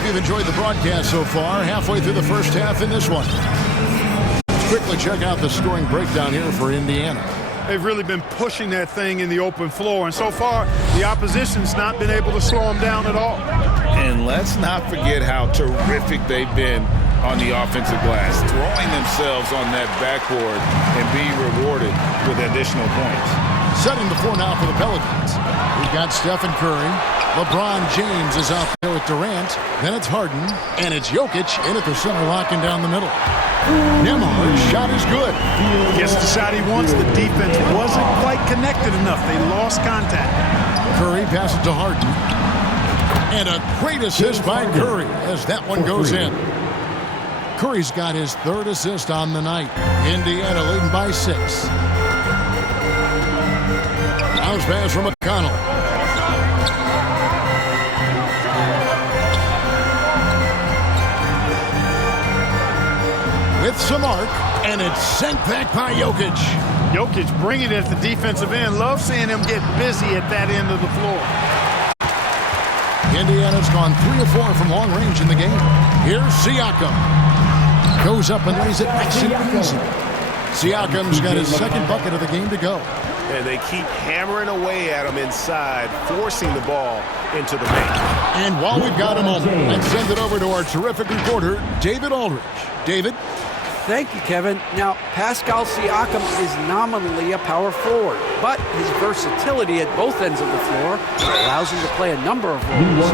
You've enjoyed the broadcast so far, halfway through the first half in this one. Let's quickly check out the scoring breakdown here for Indiana. They've really been pushing that thing in the open floor, and so far the opposition's not been able to slow them down at all. And let's not forget how terrific they've been on the offensive glass, throwing themselves on that backboard and being rewarded with additional points. Setting the floor now for the Pelicans. We've got Stephen Curry. LeBron James is out there with Durant. Then it's Harden. And it's Jokic in at the center, locking down the middle. Nembhard's shot is good. Gets the shot he wants. The defense wasn't quite connected enough. They lost contact. Curry passes to Harden. And a great assist by Curry as that one goes in. Curry's got his third assist on the night. Indiana leading by 6. Bounce pass from McConnell. With some arc, and it's sent back by Jokic. Jokic bringing it at the defensive end. Love seeing him get busy at that end of the floor. Indiana's gone 3 of 4 from long range in the game. Here's Siakam. Goes up and lays it nice and easy. Siakam's got his second bucket of the game to go. And they keep hammering away at him inside, forcing the ball into the paint. And while we've got a moment, let's send it over to our terrific reporter, David Aldridge. David? Thank you, Kevin. Now, Pascal Siakam is nominally a power forward, but his versatility at both ends of the floor allows him to play a number of roles.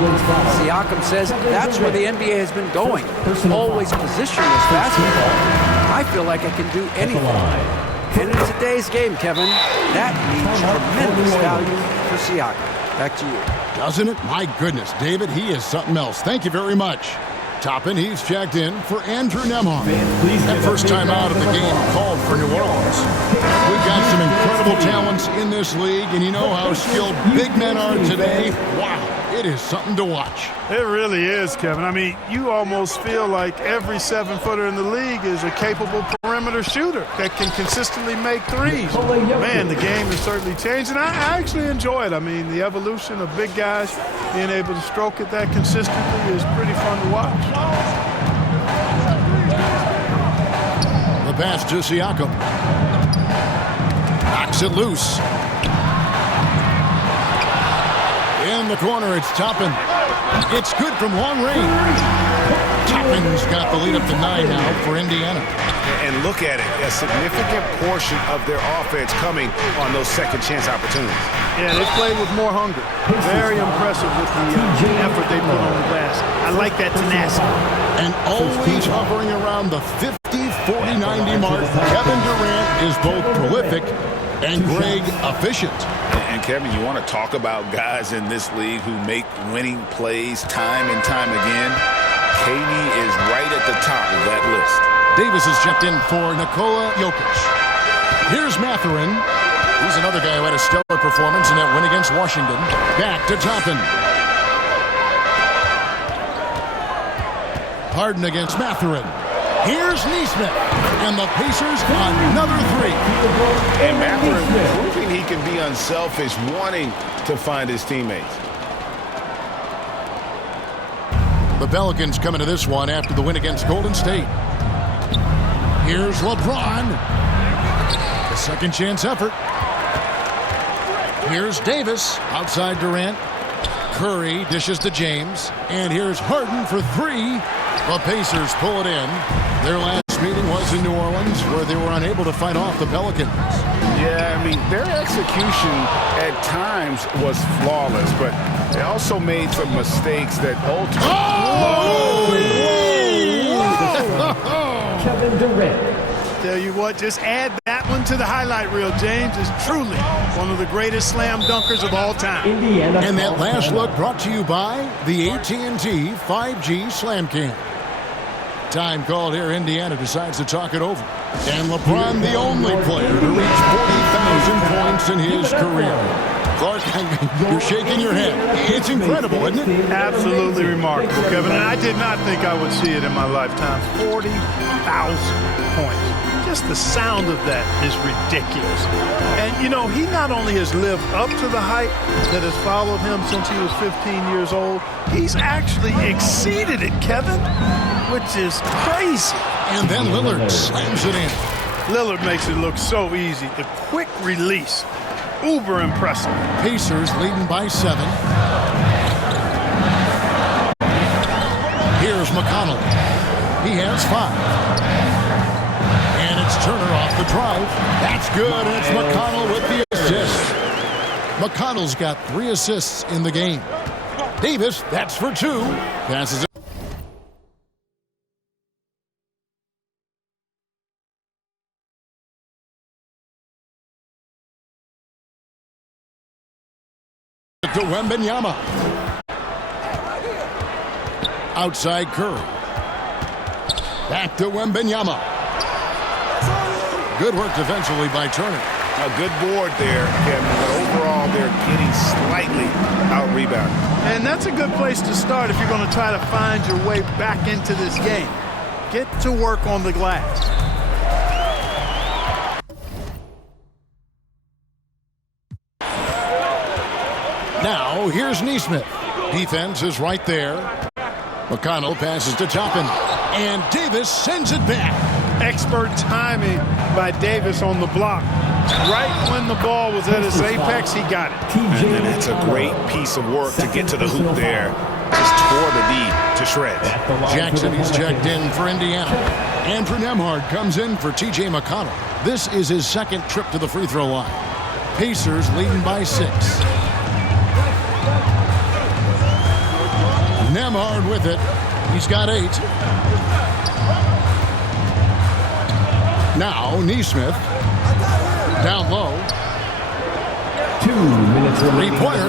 Siakam says that's where the NBA has been going, always positionless basketball. I feel like I can do anything. And in today's game, Kevin, that means tremendous value for Siakam. Back to you. Doesn't it? My goodness, David, he is something else. Thank you very much. Toppin, he's checked in for Andrew Nembhard. That first time out of the game called for New Orleans. We've got some incredible talents in this league, and you know how skilled big men are today. Wow, it is something to watch. It really is, Kevin. I mean, you almost feel like every 7-footer in the league is a capable perimeter shooter that can consistently make threes. Man, the game has certainly changed, and I actually enjoy it. I mean, the evolution of big guys being able to stroke it that consistently is pretty fun to watch. The pass to Siakam. Knocks it loose. In the corner, it's Toppin. It's good from long range. Toppin's got the lead up to 9 now for Indiana. And look at it, a significant portion of their offense coming on those second chance opportunities. Yeah, they play with more hunger. Very impressive with the effort they put on the glass. I like that tenacity. And always hovering around the 50, 40, 90 mark. Kevin Durant is both prolific and Greg efficient. And Kevin, you want to talk about guys in this league who make winning plays time and time again. KD is right at the top of that list. Davis has checked in for Nikola Jokic. Here's Mathurin. He's another guy who had a stellar performance in that win against Washington. Back to Toppin. Harden against Mathurin. Here's Neesmith. And the Pacers another 3. And Mathurin proving he can be unselfish, wanting to find his teammates. The Pelicans coming to this one after the win against Golden State. Here's LeBron. The second chance effort. Here's Davis outside Durant. Curry dishes to James. And here's Harden for 3. The Pacers pull it in. Their last meeting was in New Orleans, where they were unable to fight off the Pelicans. Yeah, I mean, their execution at times was flawless, but they also made some mistakes that ultimately... Kevin Durant. Tell you what, just add that one to the highlight reel. James is truly one of the greatest slam dunkers of all time. Indiana. And that last look brought to you by the AT&T 5G Slam Cam. Time called here. Indiana decides to talk it over. And LeBron, the only player to reach 40,000 points in his career. Clark, you're shaking your head. It's incredible, isn't it? Absolutely remarkable, Kevin. And I did not think I would see it in my lifetime. 40,000 points. Just the sound of that is ridiculous. And, you know, he not only has lived up to the hype that has followed him since he was 15 years old, he's actually exceeded it, Kevin, which is crazy. And then Lillard slams it in. Lillard makes it look so easy. The quick release, uber impressive. Pacers leading by 7. Here's McConnell. He has 5. And it's Turner off the drive. That's good. And it's McConnell with the assists. McConnell's got 3 assists in the game. Davis, that's for 2. Passes it. To Wembanyama. Outside Curry. Back to Wembanyama. Good work defensively by Turner. A good board there, Kevin, but overall they're getting slightly out-rebounded. And that's a good place to start if you're going to try to find your way back into this game. Get to work on the glass. Now, here's Neesmith. Defense is right there. McConnell passes to Toppin. And Davis sends it back. Expert timing by Davis on the block. Right when the ball was at its apex, he got it. And that's a great piece of work to get to the hoop there. Just tore the D to shreds. Jackson is checked in for Indiana. Andrew Nembhard comes in for T.J. McConnell. This is his second trip to the free throw line. Pacers leading by 6. Nembhard with it. He's got 8. Now Neesmith. Down low. 2 minutes. 3-pointer.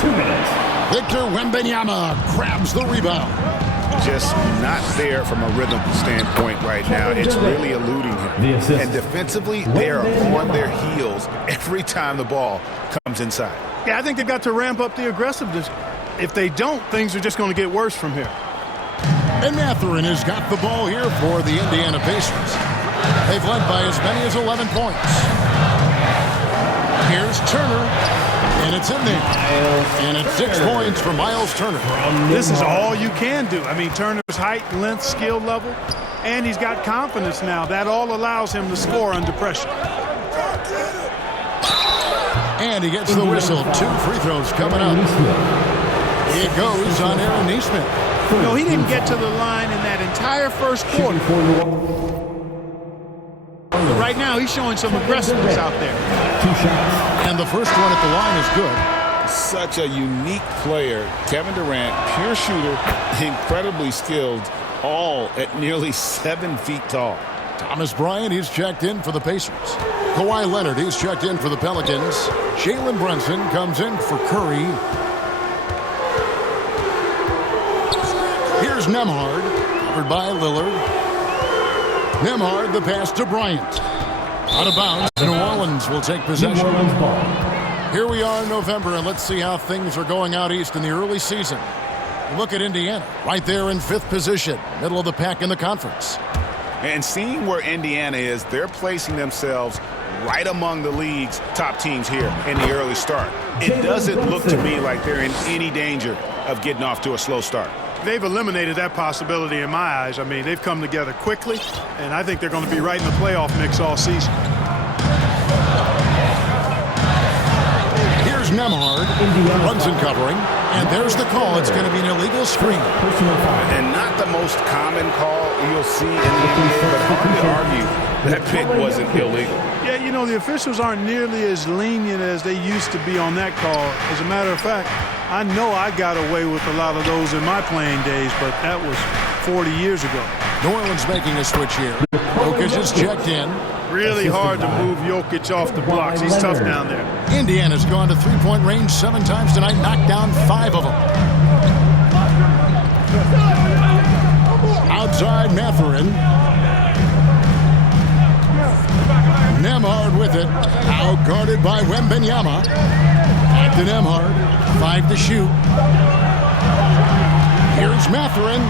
2 minutes. Victor Wembanyama grabs the rebound. Just not there from a rhythm standpoint right now. It's really eluding him. And defensively, they are on their heels every time the ball comes inside. Yeah, I think they've got to ramp up the aggressiveness. If they don't, things are just going to get worse from here. And Mathurin has got the ball here for the Indiana Pacers. They've led by as many as 11 points. Here's Turner, and it's in there. And it's 6 points for Miles Turner. This is all you can do. I mean, Turner's height, length, skill level, and he's got confidence now. That all allows him to score under pressure. And he gets the whistle. 2 free throws coming up. It goes on Aaron Neesmith. No, he didn't get to the line in that entire first quarter. But right now, he's showing some aggressiveness out there. 2 shots. And the first one at the line is good. Such a unique player. Kevin Durant, pure shooter, incredibly skilled, all at nearly 7 feet tall. Thomas Bryant, he's checked in for the Pacers. Kawhi Leonard, he's checked in for the Pelicans. Jalen Brunson comes in for Curry. Here's Nembhard, covered by Lillard. Nembhard, the pass to Bryant. Out of bounds, New Orleans will take possession. New Orleans ball. Here we are in November, and let's see how things are going out east in the early season. Look at Indiana, right there in 5th position, middle of the pack in the conference. And seeing where Indiana is, they're placing themselves right among the league's top teams here in the early start. It doesn't look to me like they're in any danger of getting off to a slow start. They've eliminated that possibility in my eyes. I mean, they've come together quickly, and I think they're going to be right in the playoff mix all season. Here's Nembhard, Brunson covering, and there's the call. It's going to be an illegal screen. And not the most common call you'll see in the NBA, but hard to argue that pick wasn't illegal. Yeah, you know, the officials aren't nearly as lenient as they used to be on that call. As a matter of fact, I know I got away with a lot of those in my playing days, but that was 40 years ago. New Orleans making a switch here. Jokic is checked in. Really hard to move Jokic off the blocks. He's tough down there. Indiana's gone to 3-point range 7 times tonight, knocked down 5 of them. Outside Mathurin. Nembhard with it. Out guarded by Wembanyama. Back to Nembhard. 5 to shoot. Here's Mathurin.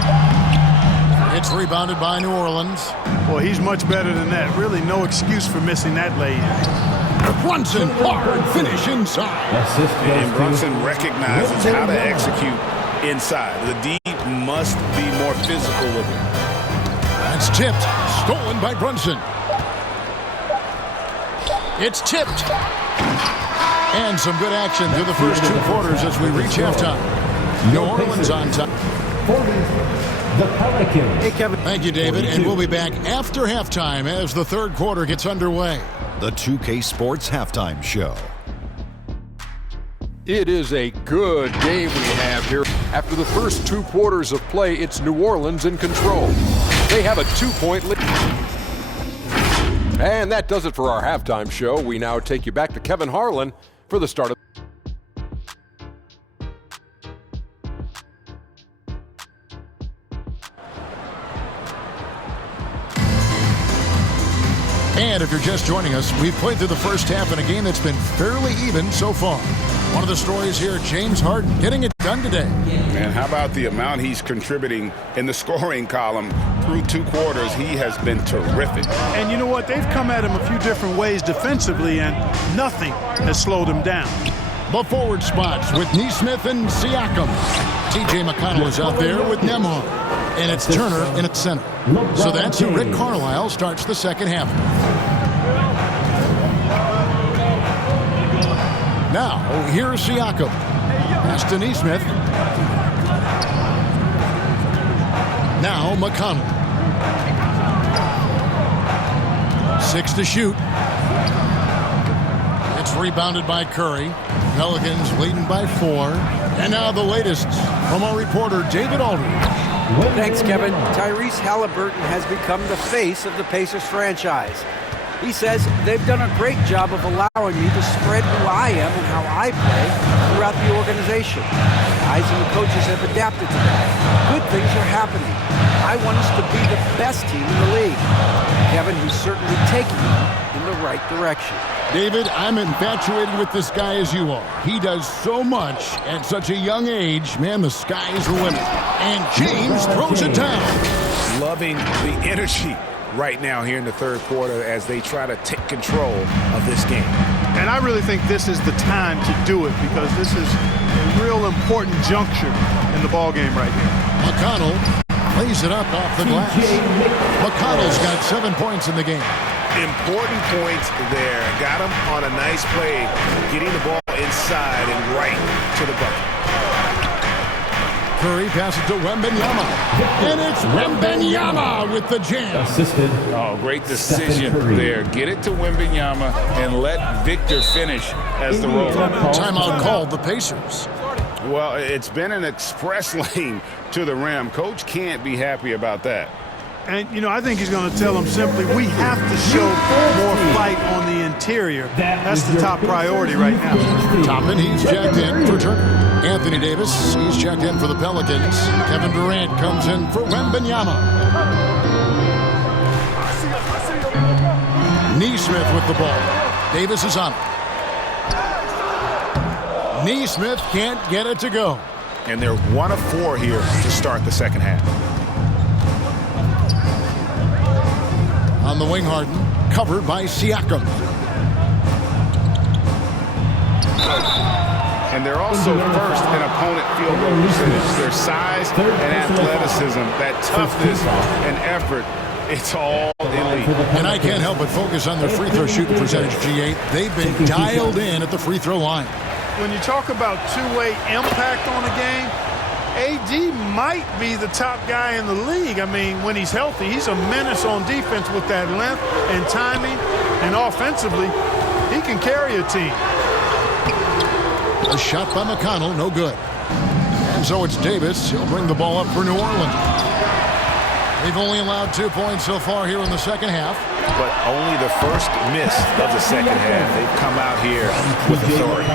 It's rebounded by New Orleans. Well, he's much better than that. Really no excuse for missing that lay. Brunson, hard finish inside. And Brunson recognizes how to execute inside. The D must be more physical with it. That's tipped. Stolen by Brunson. It's tipped. And some good action through the first 2 quarters as we reach halftime. New Orleans on top. The Pelicans. Hey, Kevin. Thank you, David. And we'll be back after halftime as the 3rd quarter gets underway. the 2K Sports Halftime Show. It is a good game we have here. After the first 2 quarters of play, it's New Orleans in control. They have a 2-point lead. And that does it for our halftime show. We now take you back to Kevin Harlan for the start of. And if you're just joining us, we've played through the first half in a game that's been fairly even so far. One of the stories here, James Harden getting it done today. And how about the amount he's contributing in the scoring column through 2 quarters? He has been terrific. And you know what? They've come at him a few different ways defensively, and nothing has slowed him down. The forward spots with Neesmith and Siakam. TJ McConnell is out there with Nembhard. And it's Turner in its center. So that's who Rick Carlisle starts the second half. Now, here's Siakam. Pass to Neesmith. Now, McConnell. 6 to shoot. It's rebounded by Curry. Pelicans leading by 4. And now the latest from our reporter, David Aldridge. Thanks, Kevin. Tyrese Halliburton has become the face of the Pacers franchise. He says they've done a great job of allowing me to spread who I am and how I play throughout the organization. Guys and the coaches have adapted to that. Good things are happening. I want us to be the best team in the league. Kevin, who's certainly taking them in the right direction. David, I'm infatuated with this guy as you are. He does so much at such a young age. Man, the sky's the limit. And James throws it down. Loving the energy right now here in the third quarter as they try to take control of this game. And I really think this is the time to do it because this is a real important juncture in the ball game right here. McConnell lays it up off the glass. McConnell's got 7 points in the game. Important points there. Got him on a nice play, getting the ball inside and right to the bucket. Curry passes to Wembanyama. And it's Wembanyama with the jam. Assisted. Oh, great decision there. Get it to Wembanyama and let Victor finish as the roller. Timeout called the Pacers. Well, it's been an express lane to the rim. Coach can't be happy about that. And, you know, I think he's going to tell them simply, we have to show more fight on the interior. That's the top priority right now. Toppin, he's checked in for Turner. Anthony Davis, he's checked in for the Pelicans. Kevin Durant comes in for Wembanyama. Neesmith with the ball. Davis is on it. Neesmith can't get it to go. And they're 1 of 4 here to start the second half. On the wing, Harden, covered by Siakam. And they're also first in opponent field goal percentage. Their size and athleticism, that toughness and effort, it's all elite. And I can't help but focus on their free throw shooting percentage, G8. They've been dialed in at the free throw line. When you talk about two-way impact on a game, AD might be the top guy in the league. I mean, when he's healthy, he's a menace on defense with that length and timing. And offensively, he can carry a team. A shot by McConnell, no good. And so it's Davis. He'll bring the ball up for New Orleans. They've only allowed 2 points so far here in the second half. But only the first miss of the second half. They've come out here with authority.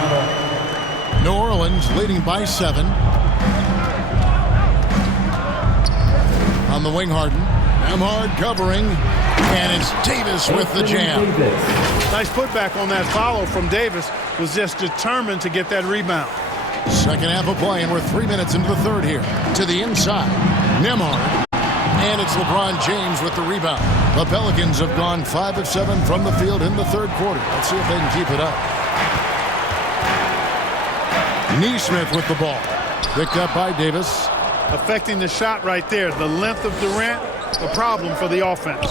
New Orleans leading by 7. On the wing, Harden. Nembhard covering. And it's Davis with the jam. Nice putback on that follow from Davis. Was just determined to get that rebound. Second half of play, and we're 3 minutes into the third here. To the inside. Nembhard. And it's LeBron James with the rebound. The Pelicans have gone 5 of 7 from the field in the third quarter. Let's see if they can keep it up. Neesmith with the ball. Picked up by Davis. Affecting the shot right there. The length of Durant, a problem for the offense.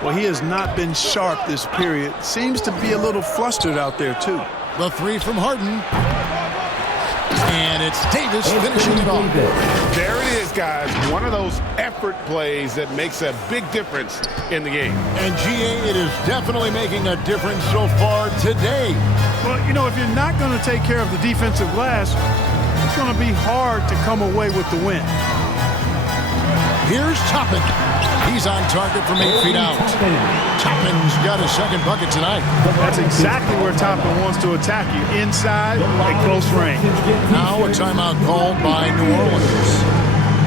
Well, he has not been sharp this period. Seems to be a little flustered out there, too. The 3 from Harden. And it's Davis finishing it off. There it is, guys. One of those effort plays that makes a big difference in the game. And GA, it is definitely making a difference so far today. Well, you know, if you're not going to take care of the defensive glass, it's going to be hard to come away with the win. Here's Toppin. He's on target from 8 feet out. Toppin's got his second bucket tonight. That's exactly where Toppin wants to attack you, inside at close range. Now a timeout called by New Orleans.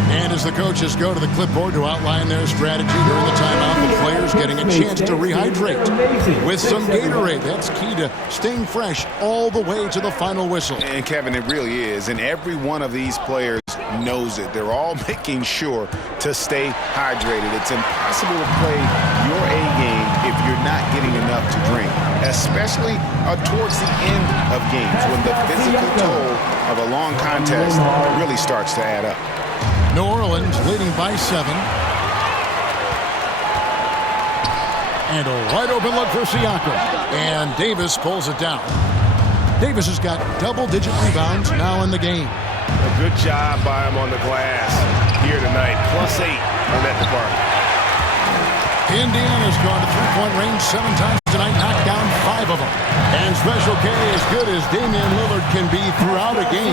And as the coaches go to the clipboard to outline their strategy during the timeout, the players getting a chance to rehydrate with some Gatorade. That's key to staying fresh all the way to the final whistle. And Kevin, it really is. And every one of these players knows it. They're all making sure to stay hydrated. It's impossible to play your A game if you're not getting enough to drink, especially towards the end of games when the physical toll of a long contest really starts to add up. New Orleans leading by 7. And a wide open look for Siakam. And Davis pulls it down. Davis has got double-digit rebounds now in the game. A good job by him on the glass here tonight. +8 on that department. Indiana's gone to three-point range 7 times tonight, knocked down 5 of them. And Special K, as good as Damian Lillard can be throughout a game,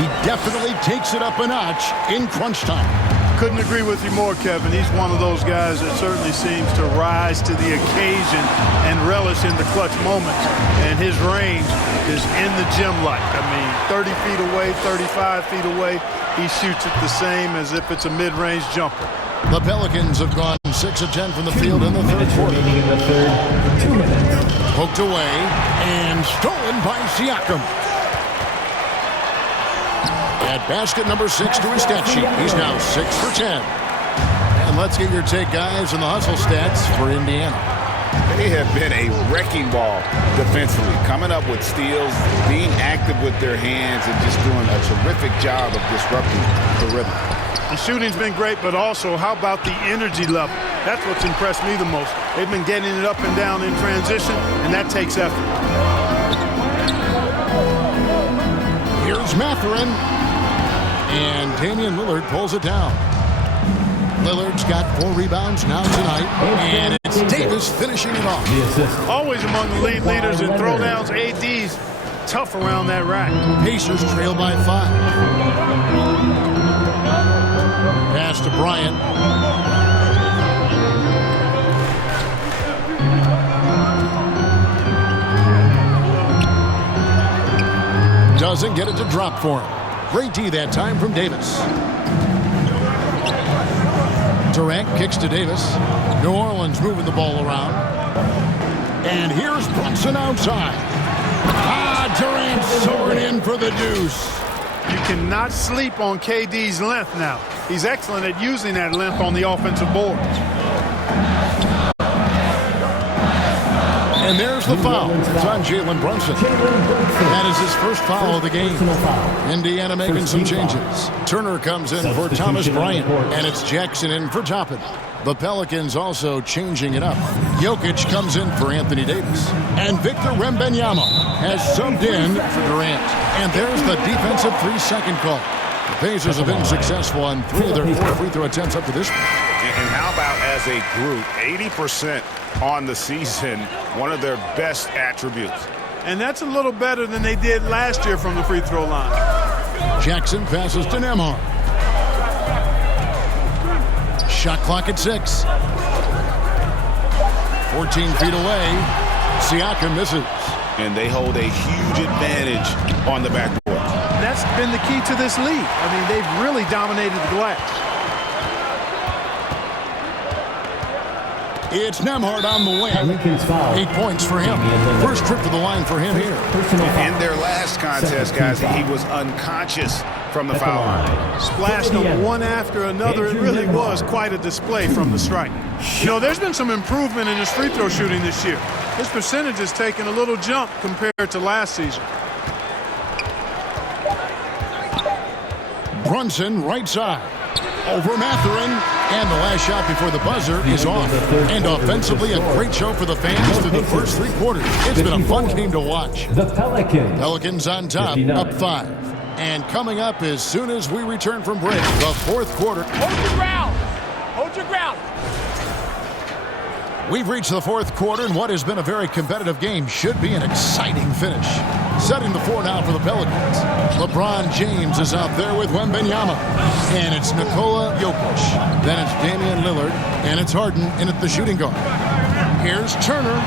he definitely takes it up a notch in crunch time. Couldn't agree with you more, Kevin. He's one of those guys that certainly seems to rise to the occasion and relish in the clutch moments. And his range is in the gym-like. I mean, 30 feet away, 35 feet away, he shoots it the same as if it's a mid-range jumper. The Pelicans have gone 6 of 10 from the field in the third quarter. In the third, 2 minutes. Poked away and stolen by Siakam. At basket number 6 to his stat sheet. He's now 6 for 10. And let's get your take, guys, on the hustle stats for Indiana. They have been a wrecking ball defensively, coming up with steals, being active with their hands, and just doing a terrific job of disrupting the rhythm. The shooting's been great, but also how about the energy level? That's what's impressed me the most. They've been getting it up and down in transition, and that takes effort. Here's Mathurin. And Damian Lillard pulls it down. Lillard's got 4 rebounds now tonight. And it's Davis finishing it off. Always among the lead leaders in throwdowns. AD's tough around that rack. Pacers trail by 5. Pass to Bryant. Doesn't get it to drop for him. Great D that time from Davis. Durant kicks to Davis. New Orleans moving the ball around. And here's Brunson outside. Durant soaring in for the deuce. You cannot sleep on KD's length now. He's excellent at using that length on the offensive boards. And there's the foul. It's on Jalen Brunson. That is his first foul of the game. Indiana making some changes. Turner comes in for Thomas Bryant, and it's Jackson in for Toppin. The Pelicans also changing it up. Jokic comes in for Anthony Davis. And Victor Wembanyama has subbed in for Durant. And there's the defensive 3-second call. The Pacers have been successful on 3 of their 4 free throw attempts up to this point. And how about as a group, 80% on the season, one of their best attributes. And that's a little better than they did last year from the free throw line. Jackson passes to Nembhard. Shot clock at 6. 14 feet away. Siakam misses. And they hold a huge advantage on the backboard. That's been the key to this league. I mean, they've really dominated the glass. It's Nembhard on the wing. 8 points for him. First trip to the line for him here. In their last contest, guys, he was unconscious from the foul line. Splashed them one after another. It really was quite a display from the strike. You know, there's been some improvement in his free throw shooting this year. His percentage has taken a little jump compared to last season. Brunson right side. Over Mathurin. And the last shot before the buzzer is off. And offensively, a great show for the fans through the first 3 quarters. It's been a fun game to watch. The Pelicans. Pelicans on top, up 5. And coming up as soon as we return from break, the fourth quarter. Hold your ground. Hold your ground. We've reached the fourth quarter, and what has been a very competitive game should be an exciting finish. Setting the floor now for the Pelicans. LeBron James is out there with Wembanyama. And it's Nikola Jokic. Then it's Damian Lillard. And it's Harden in at the shooting guard. Here's Turner.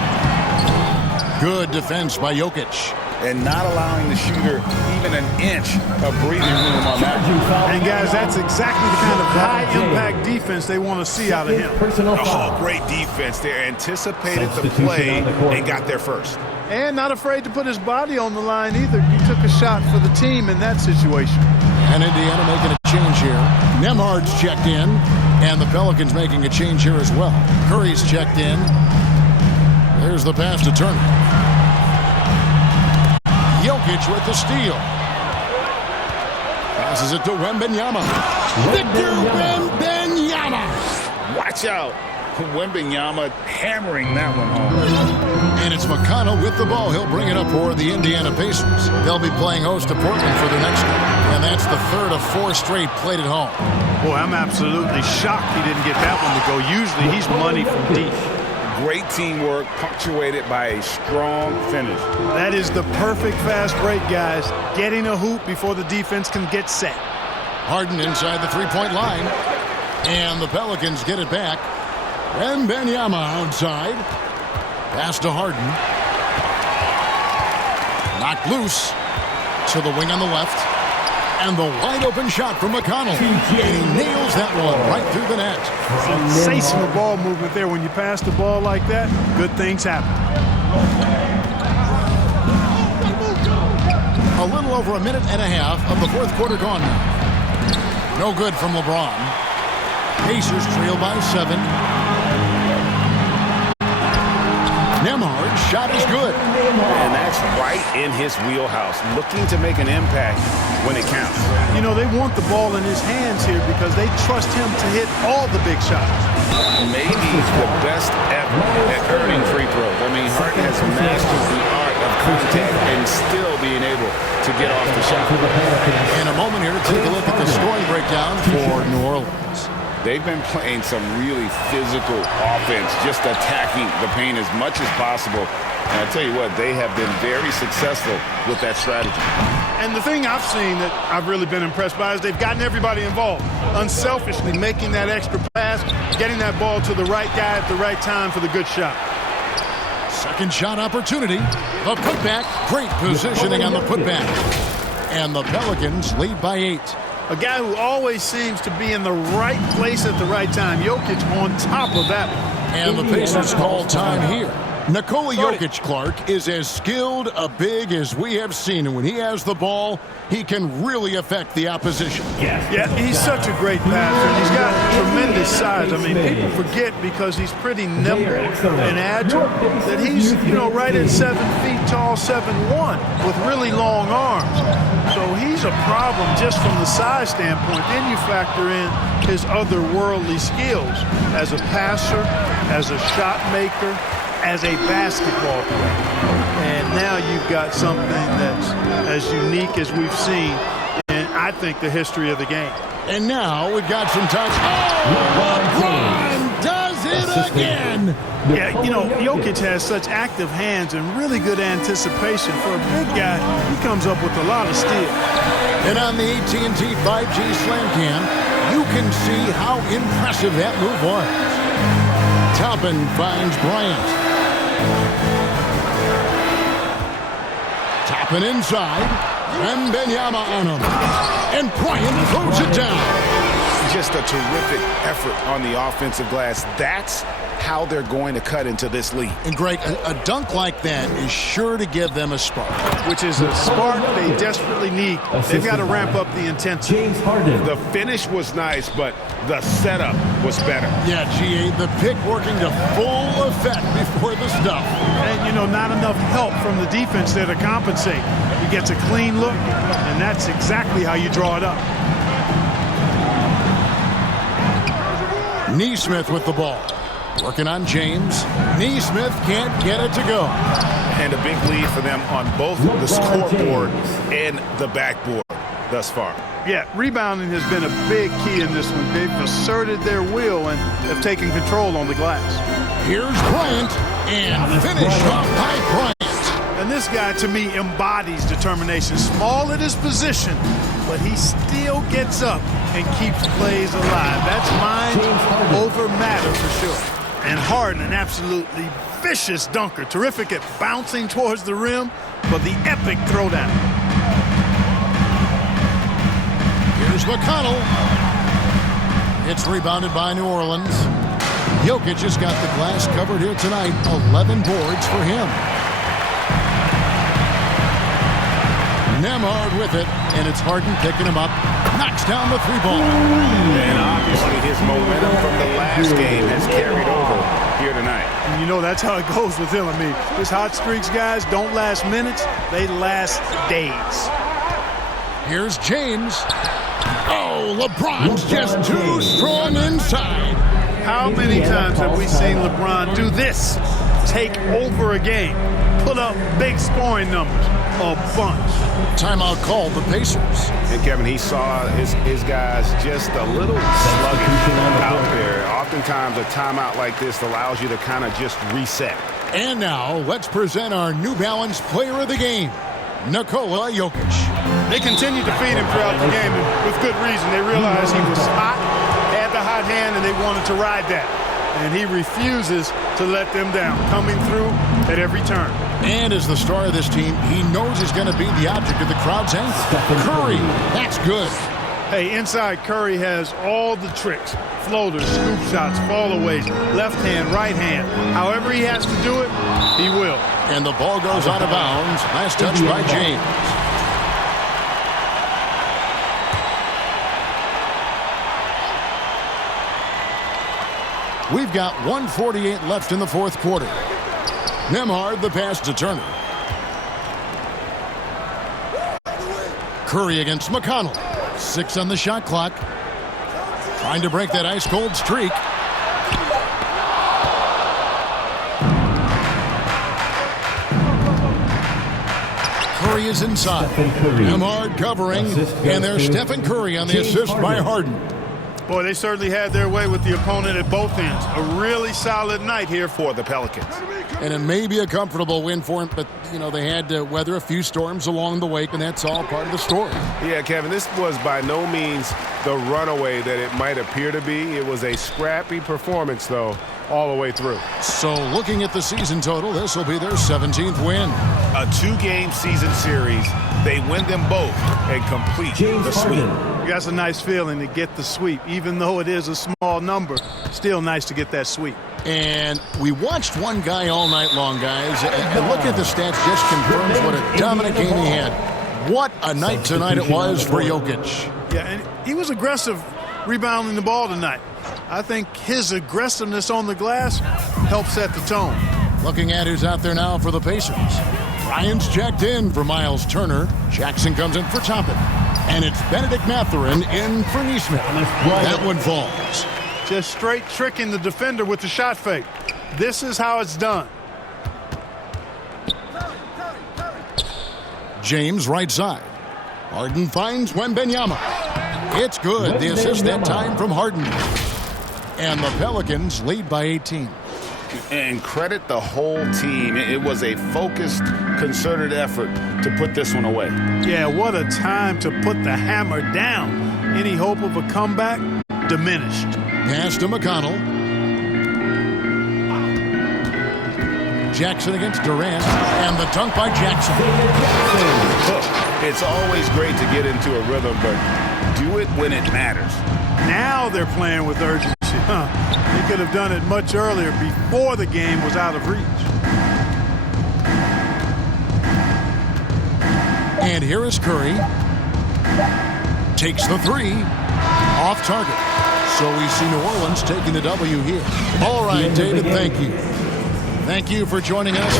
Good defense by Jokic. And not allowing the shooter even an inch of breathing room on that. And guys, that's exactly the kind of high-impact defense they want to see out of him. Oh, great defense. They anticipated the play and got there first. And not afraid to put his body on the line either. He took a shot for the team in that situation. And Indiana making a change here. Nemhard's checked in, and the Pelicans making a change here as well. Curry's checked in. There's the pass to Turner. Jokic with the steal. Passes it to Wembanyama. Victor Wembanyama. Watch out. Wembanyama hammering that one home. And it's McConnell with the ball. He'll bring it up for the Indiana Pacers. They'll be playing host to Portland for their next game. And that's the third of 4 straight played at home. Boy, I'm absolutely shocked he didn't get that one to go. Usually he's money from deep. Great teamwork punctuated by a strong finish. That is the perfect fast break, guys. Getting a hoop before the defense can get set. Harden inside the three-point line. And the Pelicans get it back. Wembanyama outside. Pass to Harden. Knocked loose to the wing on the left. And the wide-open shot from McConnell. And he nails that one right through the net. Sensational ball movement there. When you pass the ball like that, good things happen. A little over a minute and a half of the fourth quarter gone now. No good from LeBron. Pacers trail by 7. Nemhard's shot is good. And that's right in his wheelhouse, looking to make an impact when it counts. You know, they want the ball in his hands here because they trust him to hit all the big shots. Maybe he's the best ever at earning free throws. I mean, Harden has mastered the art of contact and still being able to get off the shot. In a moment here to take a look at the scoring breakdown for New Orleans. They've been playing some really physical offense, just attacking the paint as much as possible. And I tell you what, they have been very successful with that strategy. And the thing I've seen that I've really been impressed by is they've gotten everybody involved. Unselfishly making that extra pass, getting that ball to the right guy at the right time for the good shot. Second shot opportunity. The putback. Great positioning on the putback. And the Pelicans lead by 8. A guy who always seems to be in the right place at the right time. Jokic on top of that one. And the Pacers call time here. Nikola Jokic, Clark, is as skilled a big as we have seen. And when he has the ball, he can really affect the opposition. Yeah, he's such a great passer. And he's got tremendous size. I mean, people forget because he's pretty nimble and agile that he's, right at 7 feet tall, 7'1", with really long arms. So he's a problem just from the size standpoint. Then you factor in his otherworldly skills as a passer, as a shot maker, as a basketball player. And now you've got something that's as unique as we've seen in, I think, the history of the game. And now we've got some touch. Oh, LeBron does it again. Yeah, Jokic has such active hands and really good anticipation. For a big guy, he comes up with a lot of steal. And on the AT&T 5G Slam Cam, you can see how impressive that move was. Toppin finds Bryant. Toppin inside. Wembanyama on him. And Bryant throws it down. Just a terrific effort on the offensive glass. That's how they're going to cut into this lead. And Greg, a dunk like that is sure to give them a spark. Which is a spark they desperately need. They've got to ramp up the intensity. James Harden. The finish was nice, but the setup was better. Yeah, GA, the pick working to full effect before the stuff. And, not enough help from the defense there to compensate. He gets a clean look, and that's exactly how you draw it up. Neesmith with the ball. Working on James. Neesmith can't get it to go. And a big lead for them on both the scoreboard and the backboard. thus far. Yeah, rebounding has been a big key in this one. They've asserted their will and have taken control on the glass. Here's Bryant, and finished off by Bryant. And this guy, to me, embodies determination. Small at his position, but he still gets up and keeps plays alive. That's mind over matter for sure. And Harden, an absolutely vicious dunker. Terrific at bouncing towards the rim, but the epic throwdown. Here's McConnell. It's rebounded by New Orleans. Jokic has got the glass covered here tonight. 11 boards for him. Nemhard with it, and it's Harden picking him up. Knocks down the three ball. And obviously his momentum from the last game has carried over here tonight. And you know that's how it goes with him. I mean, his hot streaks, guys, don't last minutes. They last days. Here's James. Oh, LeBron's just too strong inside. How many times have we seen LeBron do this? Take over a game. Put up big scoring numbers. A bunch. Timeout called the Pacers. And Kevin, he saw his guys just a little sluggish out there. Oftentimes a timeout like this allows you to kind of just reset. And now let's present our New Balance player of the game, Nikola Jokic. They continued to feed him throughout the game, and with good reason. They realized he was hot, had the hot hand, and they wanted to ride that. And he refuses to let them down, coming through at every turn. And as the star of this team, he knows he's going to be the object of the crowd's anger. Curry, that's good. Hey, inside Curry has all the tricks. Floaters, scoop shots, fallaways, left hand, right hand. However he has to do it, he will. And the ball goes out of bounds. Last touch by James. We've got 1:48 left in the fourth quarter. Nemhard, the pass to Turner. Curry against McConnell. 6 on the shot clock. Trying to break that ice-cold streak. Curry is inside. Nemhard covering. And there's Stephen Curry on the assist by Harden. Boy, they certainly had their way with the opponent at both ends. A really solid night here for the Pelicans. And it may be a comfortable win for him, but, you know, they had to weather a few storms along the way, and that's all part of the story. Yeah, Kevin, this was by no means the runaway that it might appear to be. It was a scrappy performance, though, all the way through. So looking at the season total, this will be their 17th win. A 2-game season series. They win them both and complete the sweep. That's a nice feeling to get the sweep. Even though it is a small number, still nice to get that sweep. And we watched one guy all night long, guys. And looking at the stats just confirms what a dominant game he had. What a night tonight it was for Jokic. Yeah, and he was aggressive rebounding the ball tonight. I think his aggressiveness on the glass helped set the tone. Looking at who's out there now for the Pacers. Bryant's checked in for Miles Turner. Jackson comes in for Toppin. And it's Benedict Mathurin in for Neesmith. That one falls. Just straight tricking the defender with the shot fake. This is how it's done. James right side. Harden finds Wembanyama. It's good. The assist that time from Harden. And the Pelicans lead by 18. And credit the whole team. It was a focused, concerted effort to put this one away. Yeah, what a time to put the hammer down. Any hope of a comeback? Diminished. Pass to McConnell. Jackson against Durant. And the dunk by Jackson. It's always great to get into a rhythm, but do it when it matters. Now they're playing with urgency. They could have done it much earlier, before the game was out of reach. And here is Curry. Takes the three. Off target. So we see New Orleans taking the W here. All right, David, thank you. Thank you for joining us.